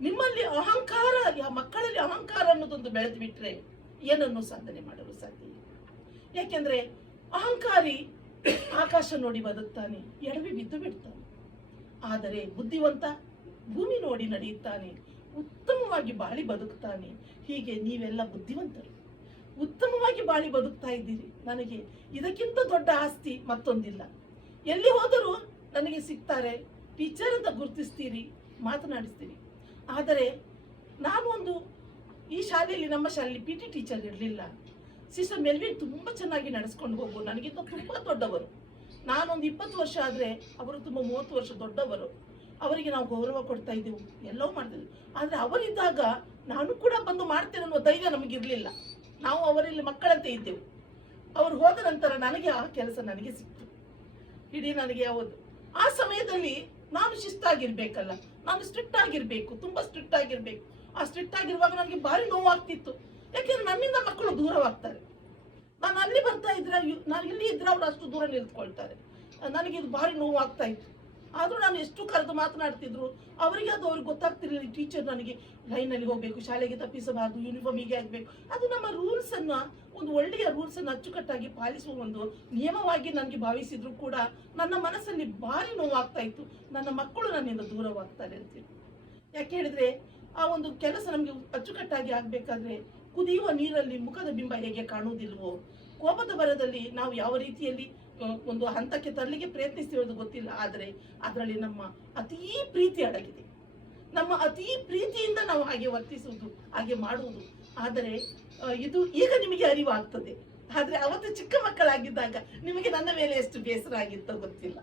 ನಿಮ್ಮಲ್ಲಿ ಅಹಂಕಾರ, ಮಕ್ಕಳಲ್ಲಿ ಅಹಂಕಾರ ಅನ್ನೋದೊಂದು ಬೆಳೆದು ಬಿಟ್ರೆ ಏನನ್ನು ಸಾಧನೆ ಮಾಡಲು ಸಾಧ್ಯ ಇಲ್ಲ. ಯಾಕೆಂದ್ರೆ ಅಹಂಕಾರಿ ಆಕಾಶ ನೋಡಿ ಬದುಕ್ತಾನೆ, ಎಡವಿ ಬಿದ್ದು ಬಿಡ್ತಾನೆ. ಆದರೆ ಬುದ್ಧಿವಂತ ಭೂಮಿ ನೋಡಿ ನಡೆಯುತ್ತಾನೆ, ಉತ್ತಮವಾಗಿ ಬಾಳಿ ಬದುಕ್ತಾನೆ. ಹೀಗೆ ನೀವೆಲ್ಲ ಬುದ್ಧಿವಂತರು, ಉತ್ತಮವಾಗಿ ಬಾಳಿ ಬದುಕ್ತಾ ಇದ್ದೀರಿ. ನನಗೆ ಇದಕ್ಕಿಂತ ದೊಡ್ಡ ಆಸ್ತಿ ಮತ್ತೊಂದಿಲ್ಲ. ಎಲ್ಲಿ ಹೋದರೂ ನನಗೆ ಸಿಗ್ತಾರೆ, ಟೀಚರ್ ಅಂತ ಗುರುತಿಸ್ತೀರಿ, ಮಾತನಾಡಿಸ್ತೀರಿ. ಆದರೆ ನಾನು ಈ ಶಾಲೆಯಲ್ಲಿ, ನಮ್ಮ ಶಾಲೆಯಲ್ಲಿ PT ಟೀಚರ್ ಇರಲಿಲ್ಲ. ಸಿಸ್ಟರ್ ಮೆಲ್ವಿನ್ ತುಂಬ ಚೆನ್ನಾಗಿ ನಡೆಸ್ಕೊಂಡು ಹೋಗು, ನನಗಿಂತ ತುಂಬ ದೊಡ್ಡವರು. ನಾನೊಂದು 20 ವರ್ಷ ಆದರೆ ಅವರು ತುಂಬ 30 ವರ್ಷ ದೊಡ್ಡವರು. ಅವರಿಗೆ ನಾವು ಗೌರವ ಕೊಡ್ತಾ ಇದ್ದೆವು, ಎಲ್ಲವೂ ಮಾಡ್ತಿದ್ದೆವು. ಆದರೆ ಅವರಿದ್ದಾಗ ನಾನು ಕೂಡ ಬಂದು ಮಾಡ್ತೇನೆ ಅನ್ನೋ ಧೈರ್ಯ ನಮಗಿರಲಿಲ್ಲ. ನಾವು ಅವರಲ್ಲಿ ಮಕ್ಕಳಂತೆ ಇದ್ದೆವು. ಅವರು ಹೋದ ನಂತರ ನನಗೆ ಆ ಕೆಲಸ ನನಗೆ ಸಿಕ್ತು. ಇಡೀ ನನಗೆ ಯಾವುದು ಆ ಸಮಯದಲ್ಲಿ ನಾನು ಶಿಸ್ತಾಗಿರ್ಬೇಕಲ್ಲ, ನಾನು ಸ್ಟ್ರಿಕ್ಟ್ ಆಗಿರಬೇಕು, ತುಂಬ ಸ್ಟ್ರಿಕ್ಟ್ ಆಗಿರಬೇಕು. ಆ ಸ್ಟ್ರಿಕ್ಟ್ ಆಗಿರುವಾಗ ನನಗೆ ಭಾರಿ ನೋವಾಗ್ತಿತ್ತು. ಯಾಕೆಂದ್ರೆ ನನ್ನಿಂದ ಮಕ್ಕಳು ದೂರವಾಗ್ತಾರೆ. ನಾನು ಅಲ್ಲಿ ಬರ್ತಾ ಇದ್ರೆ, ನಾನು ಇಲ್ಲಿ ಇದ್ರೆ ಅವರು ಅಷ್ಟು ದೂರ ನಿಂತ್ಕೊಳ್ತಾರೆ. ನನಗೆ ಇದು ಭಾರಿ ನೋವಾಗ್ತಾ ಇತ್ತು. ಆದರೂ ನಾನು ಎಷ್ಟು ಕರೆದು ಮಾತನಾಡ್ತಿದ್ರು ಅವರಿಗೆ ಅದು ಅವ್ರಿಗೆ ಗೊತ್ತಾಗ್ತಿರಲಿಲ್ಲ. ಟೀಚರ್ ನನಗೆ ಲೈನಲ್ಲಿ ಹೋಗಬೇಕು, ಶಾಲೆಗೆ ತಪ್ಪಿಸಬಾರ್ದು, ಯೂನಿಫಾರ್ಮ್ ಹೀಗೆ ಆಗಬೇಕು. ಅದು ನಮ್ಮ ರೂಲ್ಸನ್ನು, ಒಂದು ಒಳ್ಳೆಯ ರೂಲ್ಸನ್ನು ಅಚ್ಚುಕಟ್ಟಾಗಿ ಪಾಲಿಸುವ ಒಂದು ನಿಯಮವಾಗಿ ನನಗೆ ಭಾವಿಸಿದ್ರು ಕೂಡ ನನ್ನ ಮನಸ್ಸಲ್ಲಿ ಭಾರಿ ನೋವಾಗ್ತಾ ಇತ್ತು. ನನ್ನ ಮಕ್ಕಳು ನನ್ನಿಂದ ದೂರವಾಗ್ತಾರೆ ಅಂತೇಳಿ. ಯಾಕೆ ಹೇಳಿದ್ರೆ ಆ ಒಂದು ಕೆಲಸ ನಮಗೆ ಅಚ್ಚುಕಟ್ಟಾಗಿ ಆಗಬೇಕಾದ್ರೆ ಕುದಿಯುವ ನೀರಲ್ಲಿ ಮುಖದ ಬಿಂಬ ಹೇಗೆ ಕಾಣುವುದಿಲ್ವೋ, ಕೋಪದ ಬರದಲ್ಲಿ ನಾವು ಯಾವ ರೀತಿಯಲ್ಲಿ ಒಂದು ಹಂತಕ್ಕೆ ತರಲಿಕ್ಕೆ ಪ್ರಯತ್ನಿಸ್ತಿರೋದು ಗೊತ್ತಿಲ್ಲ. ಆದರೆ ಅದರಲ್ಲಿ ನಮ್ಮ ಅತೀ ಪ್ರೀತಿ ಅಡಗಿದೆ. ನಮ್ಮ ಅತೀ ಪ್ರೀತಿಯಿಂದ ನಾವು ಹಾಗೆ ವರ್ತಿಸುವುದು, ಹಾಗೆ ಮಾಡುವುದು. ಆದರೆ ಇದು ಈಗ ನಿಮಗೆ ಅರಿವಾಗ್ತದೆ. ಆದರೆ ಅವತ್ತು ಚಿಕ್ಕ ಮಕ್ಕಳಾಗಿದ್ದಾಗ ನಿಮಗೆ ನನ್ನ ಮೇಲೆ ಎಷ್ಟು ಬೇಸರ ಆಗಿತ್ತೋ ಗೊತ್ತಿಲ್ಲ.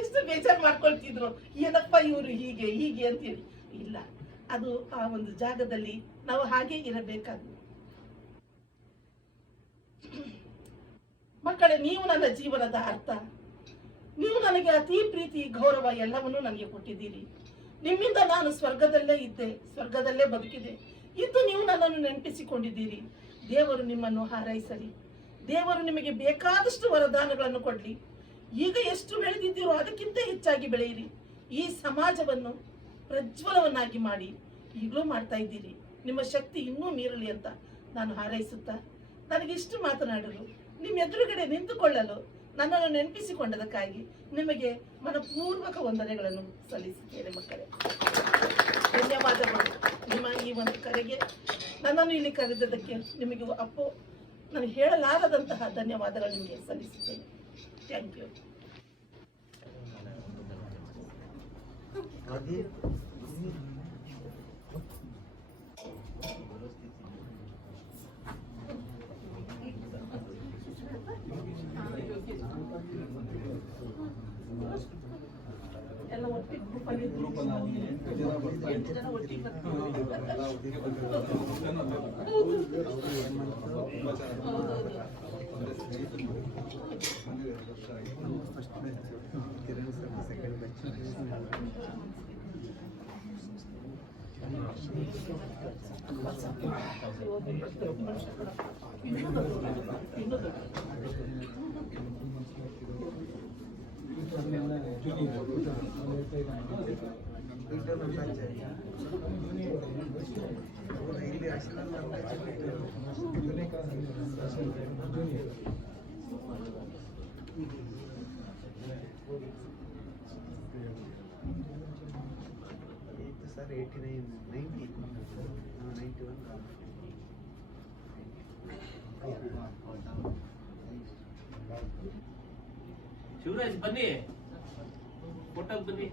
ಎಷ್ಟು ಬೇಜಾರು ಮಾಡ್ಕೊಳ್ತಿದ್ರು, ಏನಪ್ಪ ಇವರು ಹೀಗೆ ಹೀಗೆ ಅಂತೇಳಿ. ಇಲ್ಲ, ಅದು ಆ ಒಂದು ಜಾಗದಲ್ಲಿ ನಾವು ಹಾಗೆ ಇರಬೇಕಾದ್ರು. ಮಕ್ಕಳೇ, ನೀವು ನನ್ನ ಜೀವನದ ಅರ್ಥ. ನೀವು ನನಗೆ ಅತಿ ಪ್ರೀತಿ, ಗೌರವ ಎಲ್ಲವನ್ನೂ ನನಗೆ ಕೊಟ್ಟಿದ್ದೀರಿ. ನಿಮ್ಮಿಂದ ನಾನು ಸ್ವರ್ಗದಲ್ಲೇ ಇದ್ದೆ, ಸ್ವರ್ಗದಲ್ಲೇ ಬದುಕಿದೆ. ಇದು ನೀವು ನನ್ನನ್ನು ನೆನಪಿಸಿಕೊಂಡಿದ್ದೀರಿ. ದೇವರು ನಿಮ್ಮನ್ನು ಹಾರೈಸಲಿ. ದೇವರು ನಿಮಗೆ ಬೇಕಾದಷ್ಟು ವರದಾನಗಳನ್ನು ಕೊಡಲಿ. ಈಗ ಎಷ್ಟು ಬೆಳೆದಿದ್ದೀರೋ ಅದಕ್ಕಿಂತ ಹೆಚ್ಚಾಗಿ ಬೆಳೆಯಿರಿ. ಈ ಸಮಾಜವನ್ನು ಪ್ರಜ್ವಲವನ್ನಾಗಿ ಮಾಡಿ ಈಗಲೂ ಮಾಡ್ತಾ ಇದ್ದೀರಿ. ನಿಮ್ಮ ಶಕ್ತಿ ಇನ್ನೂ ಮೀರಲಿ ಅಂತ ನಾನು ಹಾರೈಸುತ್ತಾ, ನನಗಿಷ್ಟು ಮಾತನಾಡಲು, ನಿಮ್ಮ ಎದುರುಗಡೆ ನಿಂತುಕೊಳ್ಳಲು, ನನ್ನನ್ನು ನೆನಪಿಸಿಕೊಂಡದಕ್ಕಾಗಿ ನಿಮಗೆ ಮನಪೂರ್ವಕ ವಂದನೆಗಳನ್ನು ಸಲ್ಲಿಸುತ್ತೇನೆ. ಮಕ್ಕಳೇ, ಧನ್ಯವಾದಗಳು. ನಿಮ್ಮ ಈ ಒಂದು ಕರೆಗೆ, ನನ್ನನ್ನು ಇಲ್ಲಿ ಕರೆದದಕ್ಕೆ ನಿಮಗೆ ನಾನು ಹೇಳಲಾರದಂತಹ ಧನ್ಯವಾದಗಳು ನಿಮಗೆ ಸಲ್ಲಿಸುತ್ತೇನೆ. Thank you. ಎಲ್ಲ ಒಟ್ಟಿಗೆ ಗ್ರೂಪಲ್ಲಿ 8 ಜನ ಒಟ್ಟಿಗೆ ಸರ್ 89, 90, 91. ಶಿವರಾಜ್ ಬನ್ನಿ, ಫೋಟೋಗೆ ಬನ್ನಿ.